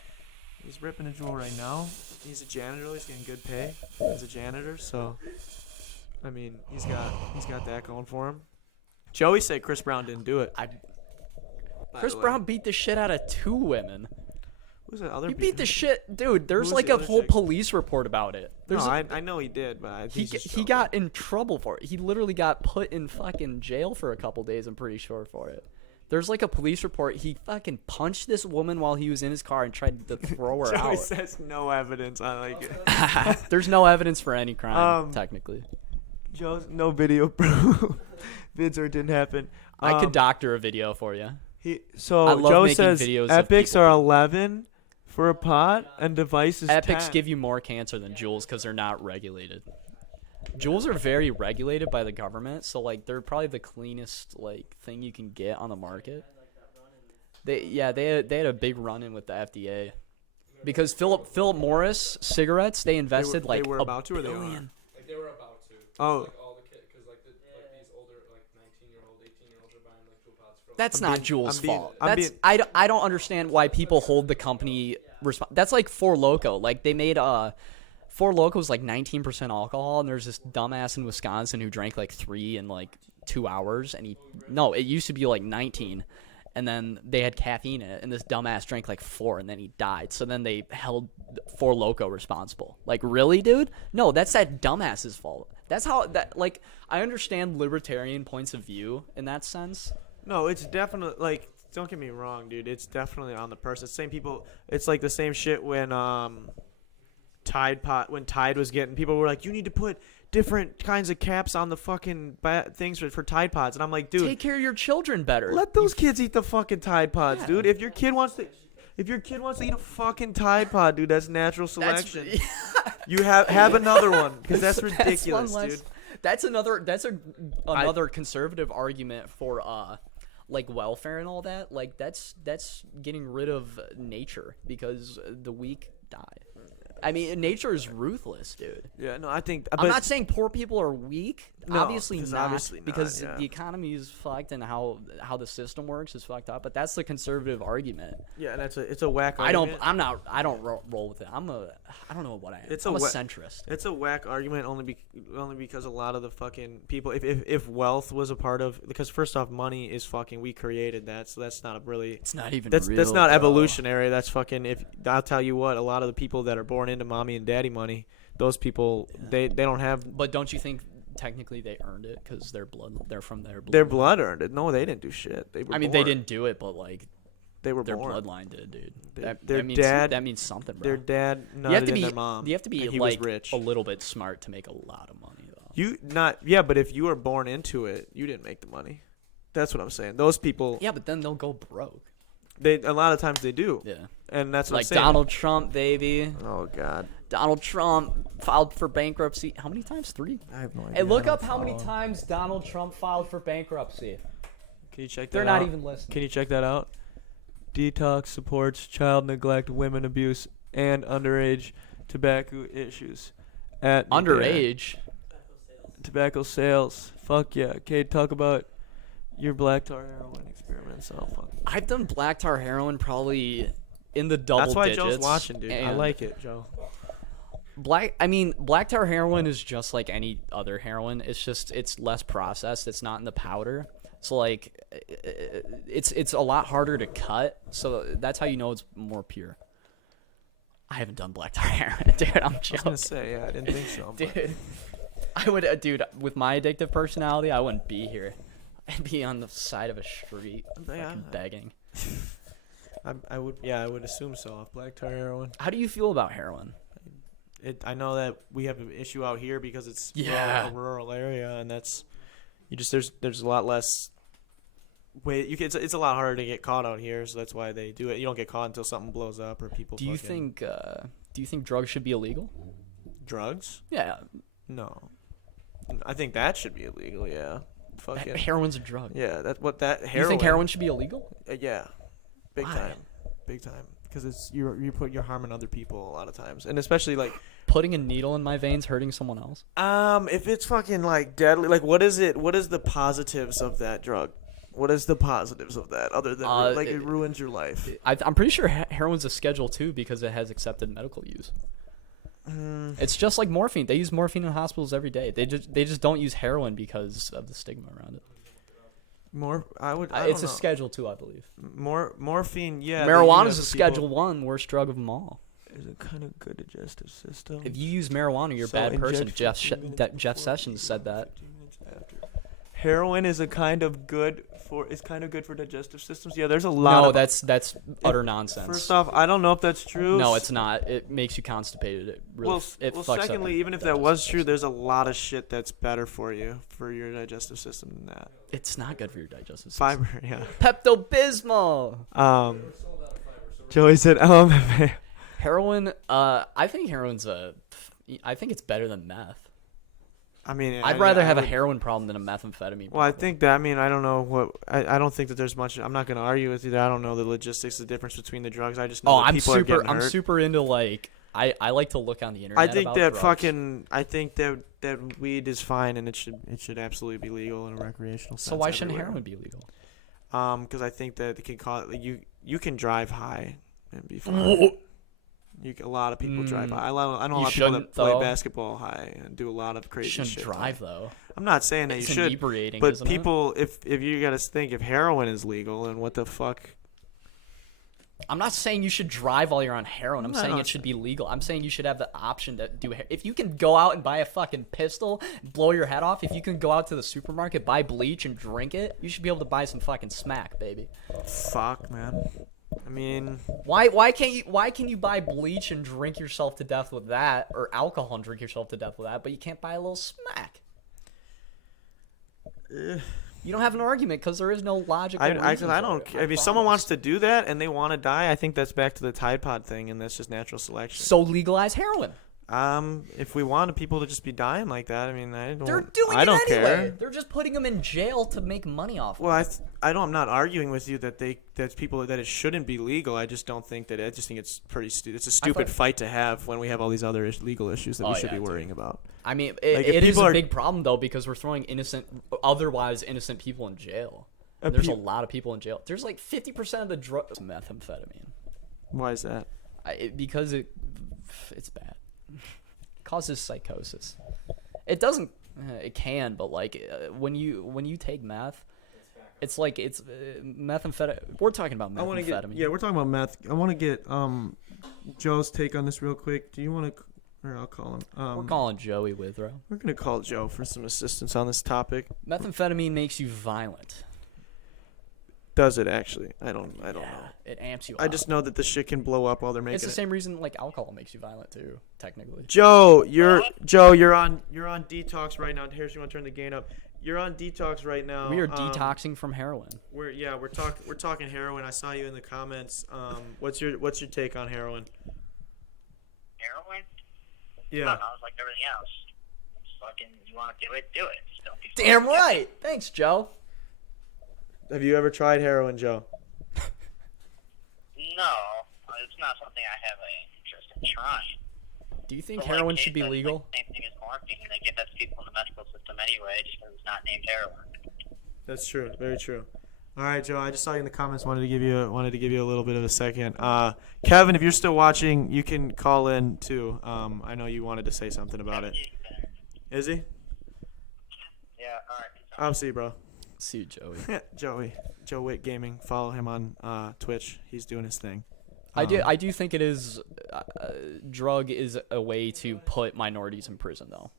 He's ripping a jewel right now. He's a janitor. He's getting good pay as a janitor. So, I mean, he's got that going for him. Joey said Chris Brown didn't do it. Chris Brown beat the shit out of 2 women. Who's that other? He beat the shit, dude. There's Who was like the a other whole chick? police report about it. No, There's I know he did, but he got in trouble for it. He literally got put in fucking jail for a couple days. I'm pretty sure for it. There's like a police report. He fucking punched this woman while he was in his car and tried to throw her Joey out. says no evidence. I like it. There's no evidence for any crime, technically. Joe's no video proof. Vids or it didn't happen. I could doctor a video for you. I So love Joe making says videos of epics people. are 11 for a pot and devices Epics 10. give you more cancer than Juuls because they're not regulated. Juuls are very regulated by the government, so like they're probably the cleanest like thing you can get on the market. They had a big run-in with the FDA because Philip Morris cigarettes they invested they were a about to or they are? billion. Like they were about to. Oh. Like all the kids, because like these older, like 19-year-old, 18-year-olds are buying like Juul pods from. That's I'm not being- Juul's I'm being- fault. I'm That's being- I don't understand why people hold the company That's like Four Loko. Like they made Four Loko's like 19% alcohol, and there's this dumbass in Wisconsin who drank like 3 in like 2 hours, and it used to be like 19, and then they had caffeine in it, and this dumbass drank like 4, and then he died. So then they held Four Loko responsible. Like really, dude? No, that's that dumbass's fault. That's how that like I understand libertarian points of view in that sense. No, it's definitely like. Don't get me wrong, dude. It's definitely on the person. Same people. It's like the same shit when Tide was getting. People were like, you need to put different kinds of caps on the fucking things for Tide Pods, and I'm like, dude, Take care of your children better. let those kids eat the fucking Tide Pods, Yeah. dude. If your kid wants to eat a fucking Tide Pod, dude, that's natural That's- selection. You have another one because that's one ridiculous, less- dude. That's another conservative argument for like welfare and all that. Like that's getting rid of nature because the weak die. I mean, nature is ruthless, dude. Yeah, no, I think. I'm not saying poor people are weak. No, obviously 'cause not, obviously not, because yeah. the economy is fucked and how the system works is fucked up. But that's the conservative argument. Yeah, and it's a whack. I don't argument. roll with it. I don't know what I am. It's I'm a a wha- centrist. It's a whack argument only because a lot of the fucking people, if wealth was a part of, because first off, money is fucking, we created that, so that's not really. It's not even. That's real, not bro. evolutionary. That's fucking. If I'll tell you what, a lot of the people that are born into mommy and daddy money, those people they don't have. But don't you think technically they earned it because they're from their blood? Their blood earned it. No, they didn't do shit. They were. I mean, they born. didn't do it, but like They were their born. bloodline did, dude. Their That means, dad- that means something, bro. Their dad you have nutted to in be their mom. you have to be and he was like rich. a little bit smart to make a lot of money though. But if you were born into it, you didn't make the money. That's what I'm saying. Those people, Yeah, but then they'll go broke. a lot of times they do, Yeah, and that's what like I'm saying. Donald Trump, baby. Oh God, Donald Trump filed for bankruptcy. How many times? 3. I have no idea. Hey, look up how many times Donald Trump filed for bankruptcy. Can you check that They're out? not even listening. Can you check that out? Detox supports child neglect, women abuse, and underage tobacco issues. At Underage. tobacco sales. Fuck yeah. Cade, talk about your black tar heroin experiments. Oh fuck. I've done black tar heroin probably in the double That's why digits. Joe's watching, dude. I and like it, Joe. black tar heroin is just like any other heroin. It's less processed. It's not in the powder. So like it's a lot harder to cut. So that's how you know it's more pure. I haven't done black tar heroin, dude. I'm I was joking. gonna say, yeah, I didn't think so. but- Dude, I would, dude, with my addictive personality, I wouldn't be here. I'd be on the side of a street, Yeah. fucking begging. I would assume so. Off black tar heroin. How do you feel about heroin? I know that we have an issue out here because it's Yeah. a rural area, and that's there's a lot less. It's a lot harder to get caught out here, so that's why they do it. You don't get caught until something blows up or people. Do you think drugs should be illegal? drugs? Yeah, No, I think that should be illegal. Yeah, fucking heroin's a drug. yeah. That's what that You heroin. think heroin should be illegal? Yeah, big Why? time, big time. because you're harming other people a lot of times, and especially like Putting a needle in my veins hurting someone else. if it's fucking like deadly, like what is it? What is the positives of that drug? What is the positives of that other than like it ruins your life? I'm pretty sure heroin's a Schedule 2 because it has accepted medical use. It's just like morphine. They use morphine in hospitals every day. They just don't use heroin because of the stigma around it. It's a Schedule 2, I believe. Morphine, yeah. Marijuana's a Schedule 1, worst drug of them all. Is it kind of good digestive system? If you use marijuana, you're a bad person. Jeff Sessions said that. Heroin is kind of good for digestive systems. Yeah, there's a lot. No, that's utter nonsense. First off, I don't know if that's true. No, it's not. It makes you constipated. It really fucks secondly, up even if that was true, there's a lot of shit that's better for you for your digestive system than that. It's not good for your digestive system. Fiber, yeah. Pepto-Bismol. Joey said LMFA. Heroin. I think heroin's I think it's better than meth. I mean, I'd rather have a heroin problem than a methamphetamine problem. Well, I think that, I don't know what, I don't think that there's much, I'm not going to argue with you that I don't know the logistics, the difference between the drugs. I just know that people are getting hurt. I'm super into like, I like to look on the internet. I think about that drugs. I think that weed is fine and it should absolutely be legal in a recreational sense. So why shouldn't everywhere. heroin be legal? Because I think that it can cause, like, you can drive high and be fine. A lot of people drive high. I know a lot of people that play basketball high and do a lot of crazy shit. You shouldn't drive though. I'm not saying that it's you should. Inebriating, but isn't people, if you gotta think, if heroin is legal, and what the fuck? I'm not saying you should drive while you're on heroin. I'm saying it should be legal. I'm saying you should have the option to do. If you can go out and buy a fucking pistol, blow your head off. If you can go out to the supermarket, buy bleach and drink it, you should be able to buy some fucking smack, baby. Fuck, man. I mean, why can you buy bleach and drink yourself to death with that, or alcohol and drink yourself to death with that, but you can't buy a little smack? You don't have an argument because there is no logical reason. I don't care. If someone wants to do that and they want to die, I think that's back to the Tide Pod thing, and that's just natural selection. So legalize heroin. If we wanted people to just be dying like that, I mean, they're doing it anyway. Care. They're just putting them in jail to make money off. Well, I'm not arguing with you that it shouldn't be legal. I just don't think that. I just think it's pretty stupid. It's a stupid fight to have when we have all these other legal issues that we should be worrying about. I mean, it is a big problem though because we're throwing otherwise innocent people in jail. And there's a lot of people in jail. There's like 50% of the drugs methamphetamine. Why is that? Because it's bad. Causes psychosis. It doesn't. It can, but like when you take meth, it's like it's methamphetamine. We're talking about methamphetamine. We're talking about meth. I want to get Joe's take on this real quick. Do you want to? Or I'll call him. We're calling Joey Withrow. We're gonna call Joe for some assistance on this topic. Methamphetamine makes you violent. Does it actually? I don't know. It amps you up. I just know that the shit can blow up while they're making it. It's the same reason like alcohol makes you violent too, technically. Joe, you're on detox right now. Harris, you want to turn the gain up? You're on detox right now. We are detoxing from heroin. We're talking heroin. I saw you in the comments. What's your take on heroin? Heroin? Yeah. No, it's like everything else. It's fucking, you want to do it, do it. Just don't be damn right. Thanks, Joe. Have you ever tried heroin, Joe? No, it's not something I have an interest in trying. Do you think heroin should be legal? Like, same thing as morphine. They give that to people in the medical system anyway, just because it's not named heroin. That's true. Very true. All right, Joe. I just saw you in the comments. Wanted to give you a little bit of a second. Kevin, if you're still watching, you can call in too. I know you wanted to say something about it. Is he? Yeah. All right. I'll see you, bro. See you, Joey. Joe Witt Gaming. Follow him on Twitch. He's doing his thing. I do think it is. Drug is a way to put minorities in prison, though.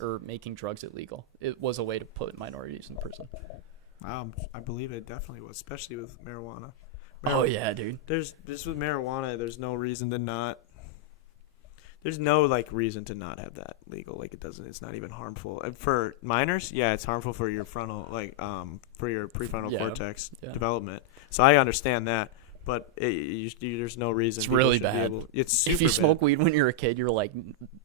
Or making drugs illegal. It was a way to put minorities in prison. I believe it definitely was, especially with marijuana. Oh yeah, dude. With marijuana. There's no reason to not. There's no reason to not have that legal. Like it's not even harmful for minors. Yeah, it's harmful for your frontal, for your prefrontal cortex development. So I understand that, but there's no reason. It's really bad. It's super if you smoke bad. weed when you're a kid, you're like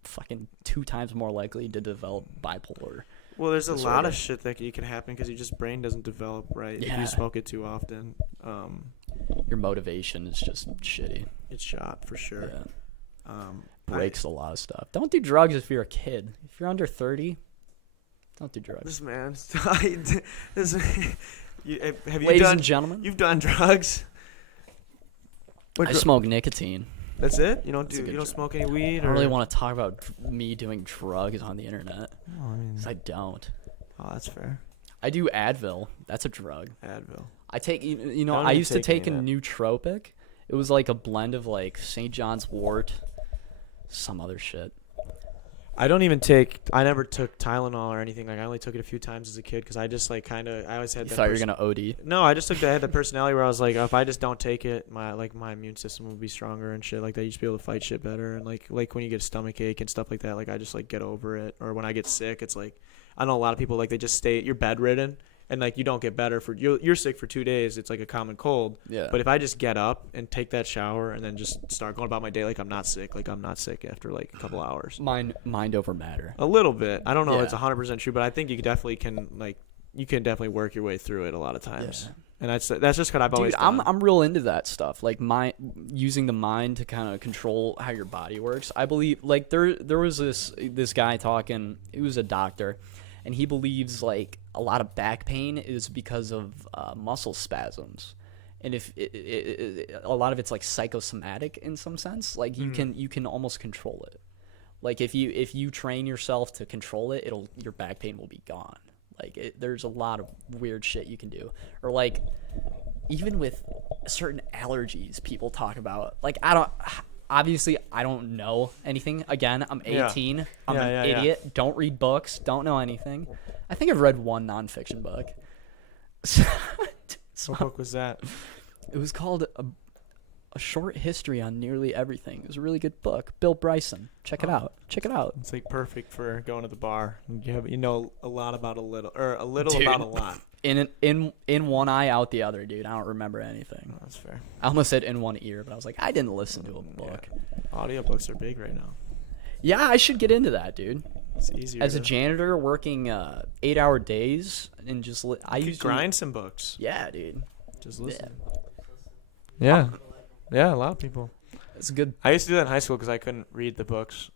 fucking 2 times more likely to develop bipolar. Well, there's a lot of shit that can happen because your brain doesn't develop right if you smoke it too often. your motivation is just shitty. It's shot for sure. Yeah. Breaks a lot of stuff. Don't do drugs if you're a kid. If you're under 30, don't do drugs. This man, have you Ladies done? and gentlemen, You've done drugs. I smoke nicotine. That's it. You don't That's a do. good You don't drug. smoke any weed. I don't really want to talk about me doing drugs on the internet. Oh, I mean, 'Cause I don't. oh, that's fair. I do Advil. That's a drug. Advil. I take, you I know, don't I even used to take take a any of nootropic. It was like a blend of like St. John's wort, some other shit. I don't even take. I never took Tylenol or anything. Like I only took it a few times as a kid because I just like kind of. I always had. You that thought you were gonna OD? No, I just took that. I had the personality where I was like, if I just don't take it, my immune system will be stronger and shit. Like that, you just be able to fight shit better. And like when you get a stomach ache and stuff like that, like I just like get over it. Or when I get sick, it's like I know a lot of people like they just stay. You're bedridden and like you don't get better for you're sick for 2 days. It's like a common cold. Yeah. But if I just get up and take that shower and then just start going about my day like I'm not sick, after like a couple hours. Mind over matter. A little bit. I don't know if it's Yeah. 100% true, but I think you definitely can definitely work your way through it a lot of times. Yeah. And that's just what I've always Dude, done. I'm real into that stuff. Like using the mind to kind of control how your body works. I believe like there was this guy talking. He was a doctor, and he believes like a lot of back pain is because of muscle spasms. And if a lot of it's like psychosomatic in some sense, like you can almost control it. Like if you train yourself to control it, your back pain will be gone. Like there's a lot of weird shit you can do. Or like even with certain allergies people talk about. Like I don't know anything. Again, I'm 18. Yeah. I'm an idiot. Don't read books. Don't know anything. I think I've read one nonfiction book. What book was that? It was called a Short History on Nearly Everything. It was a really good book. Bill Bryson. Check it out. Check it out. It's like perfect for going to the bar. You know a lot about a little, or a little Dude. about a lot. In one eye, out the other, dude. I don't remember anything. Oh, that's fair. I almost said in one ear, but I was like, I didn't listen to a book. Audiobooks are big right now. Yeah, I should get into that, dude. It's easier. As a janitor working 8-hour days and just I you used could grind some books. Yeah, dude. Just listen. Yeah. Yeah, a lot of people. It's good. I used to do that in high school because I couldn't read the books.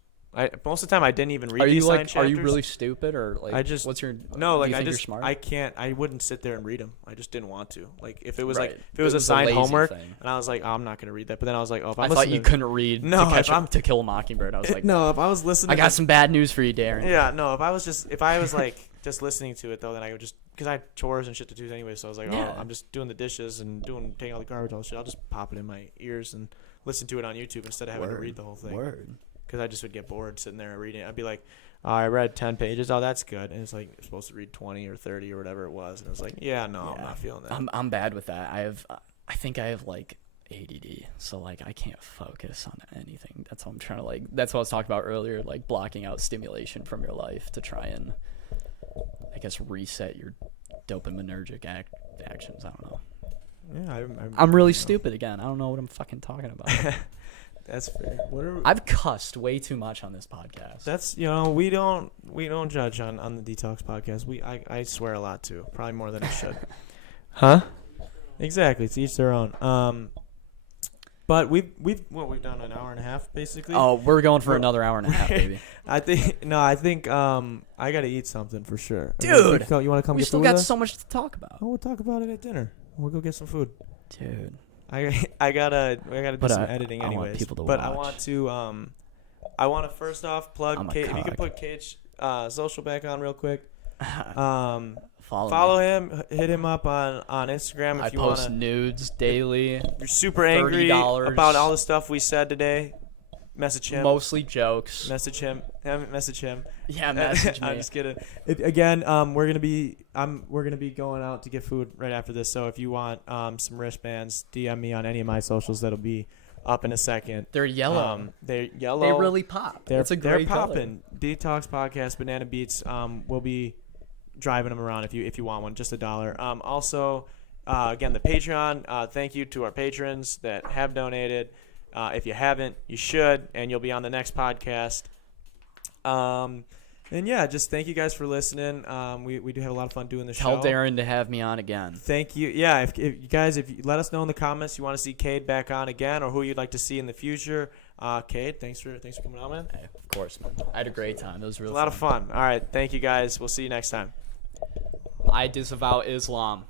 Most of the time I didn't even read Are you these like? science Are you chapters. really stupid or like? I just What's your? No, do like you I think you're just smart? I can't. I wouldn't sit there and read them. I just didn't want to. Like if it was Right. like if it was a assigned lazy homework, thing. and I was like, oh, I'm not gonna read that. But then I was like, oh, if I'm I thought you listening- couldn't read. No, to catch if I'm- To Kill a Mockingbird. I was like, no, if I was listening, I got some bad news for you, Darren. Yeah, no, if I was like just listening to it though, then I would just because I had chores and shit to do anyway. So I was like, Yeah. oh, I'm just doing the dishes and taking all the garbage, all the shit. I'll just pop it in my ears and listen to it on YouTube instead of having to read the whole thing. Word. Because I just would get bored sitting there reading it. I'd be like, oh, I read 10 pages. Oh, that's good. And it's like you're supposed to read 20 or 30 or whatever it was. And it was like, yeah, no, I'm not feeling that. I'm bad with that. I think I have like ADD, so like I can't focus on anything. That's what I'm trying to like. That's what I was talking about earlier, like blocking out stimulation from your life to try and, I guess, reset your dopaminergic actions. I don't know. Yeah, I'm really stupid again. I don't know what I'm fucking talking about. That's fair. I've cussed way too much on this podcast. That's we don't judge on the Detox podcast. I swear a lot too, probably more than I should. Huh? Exactly. It's each their own. But we've done an hour and a half basically. Oh, we're going for another hour and a half, baby. I think I gotta eat something for sure. Dude, you want to come? We get still food got with us? so much to talk about. Oh, we'll talk about it at dinner. We'll go get some food. Dude. I gotta do But some editing I want anyways. people to but watch. I want to first off plug I'm a Cade. If you could cock. put Cade's social back on real quick. Follow me. him. Hit him up on Instagram I if you post want to. nudes daily. You're super angry $30. about all the stuff we said today. Message him. Mostly jokes. Message him. Message him. Yeah, message me. I'm just kidding. Again, we're gonna be going out to get food right after this. So if you want some wristbands, DM me on any of my socials. That'll be up in a second. They're yellow. They're yellow. They really pop. It's a great They're color. popping. Detox Podcast, Banana Beats. We'll be driving them around if you want one, just $1. Also, again, the Patreon. Thank you to our patrons that have donated. If you haven't, you should, and you'll be on the next podcast. And yeah, just thank you guys for listening. We do have a lot of fun doing the show. Tell Darren to have me on again. Thank you. Yeah, if you guys, if you let us know in the comments you want to see Cade back on again or who you'd like to see in the future. Cade, thanks for coming on, man. Hey, of course, man. I had a great time. It was really A lot of fun. All right, thank you guys. We'll see you next time. I disavow Islam.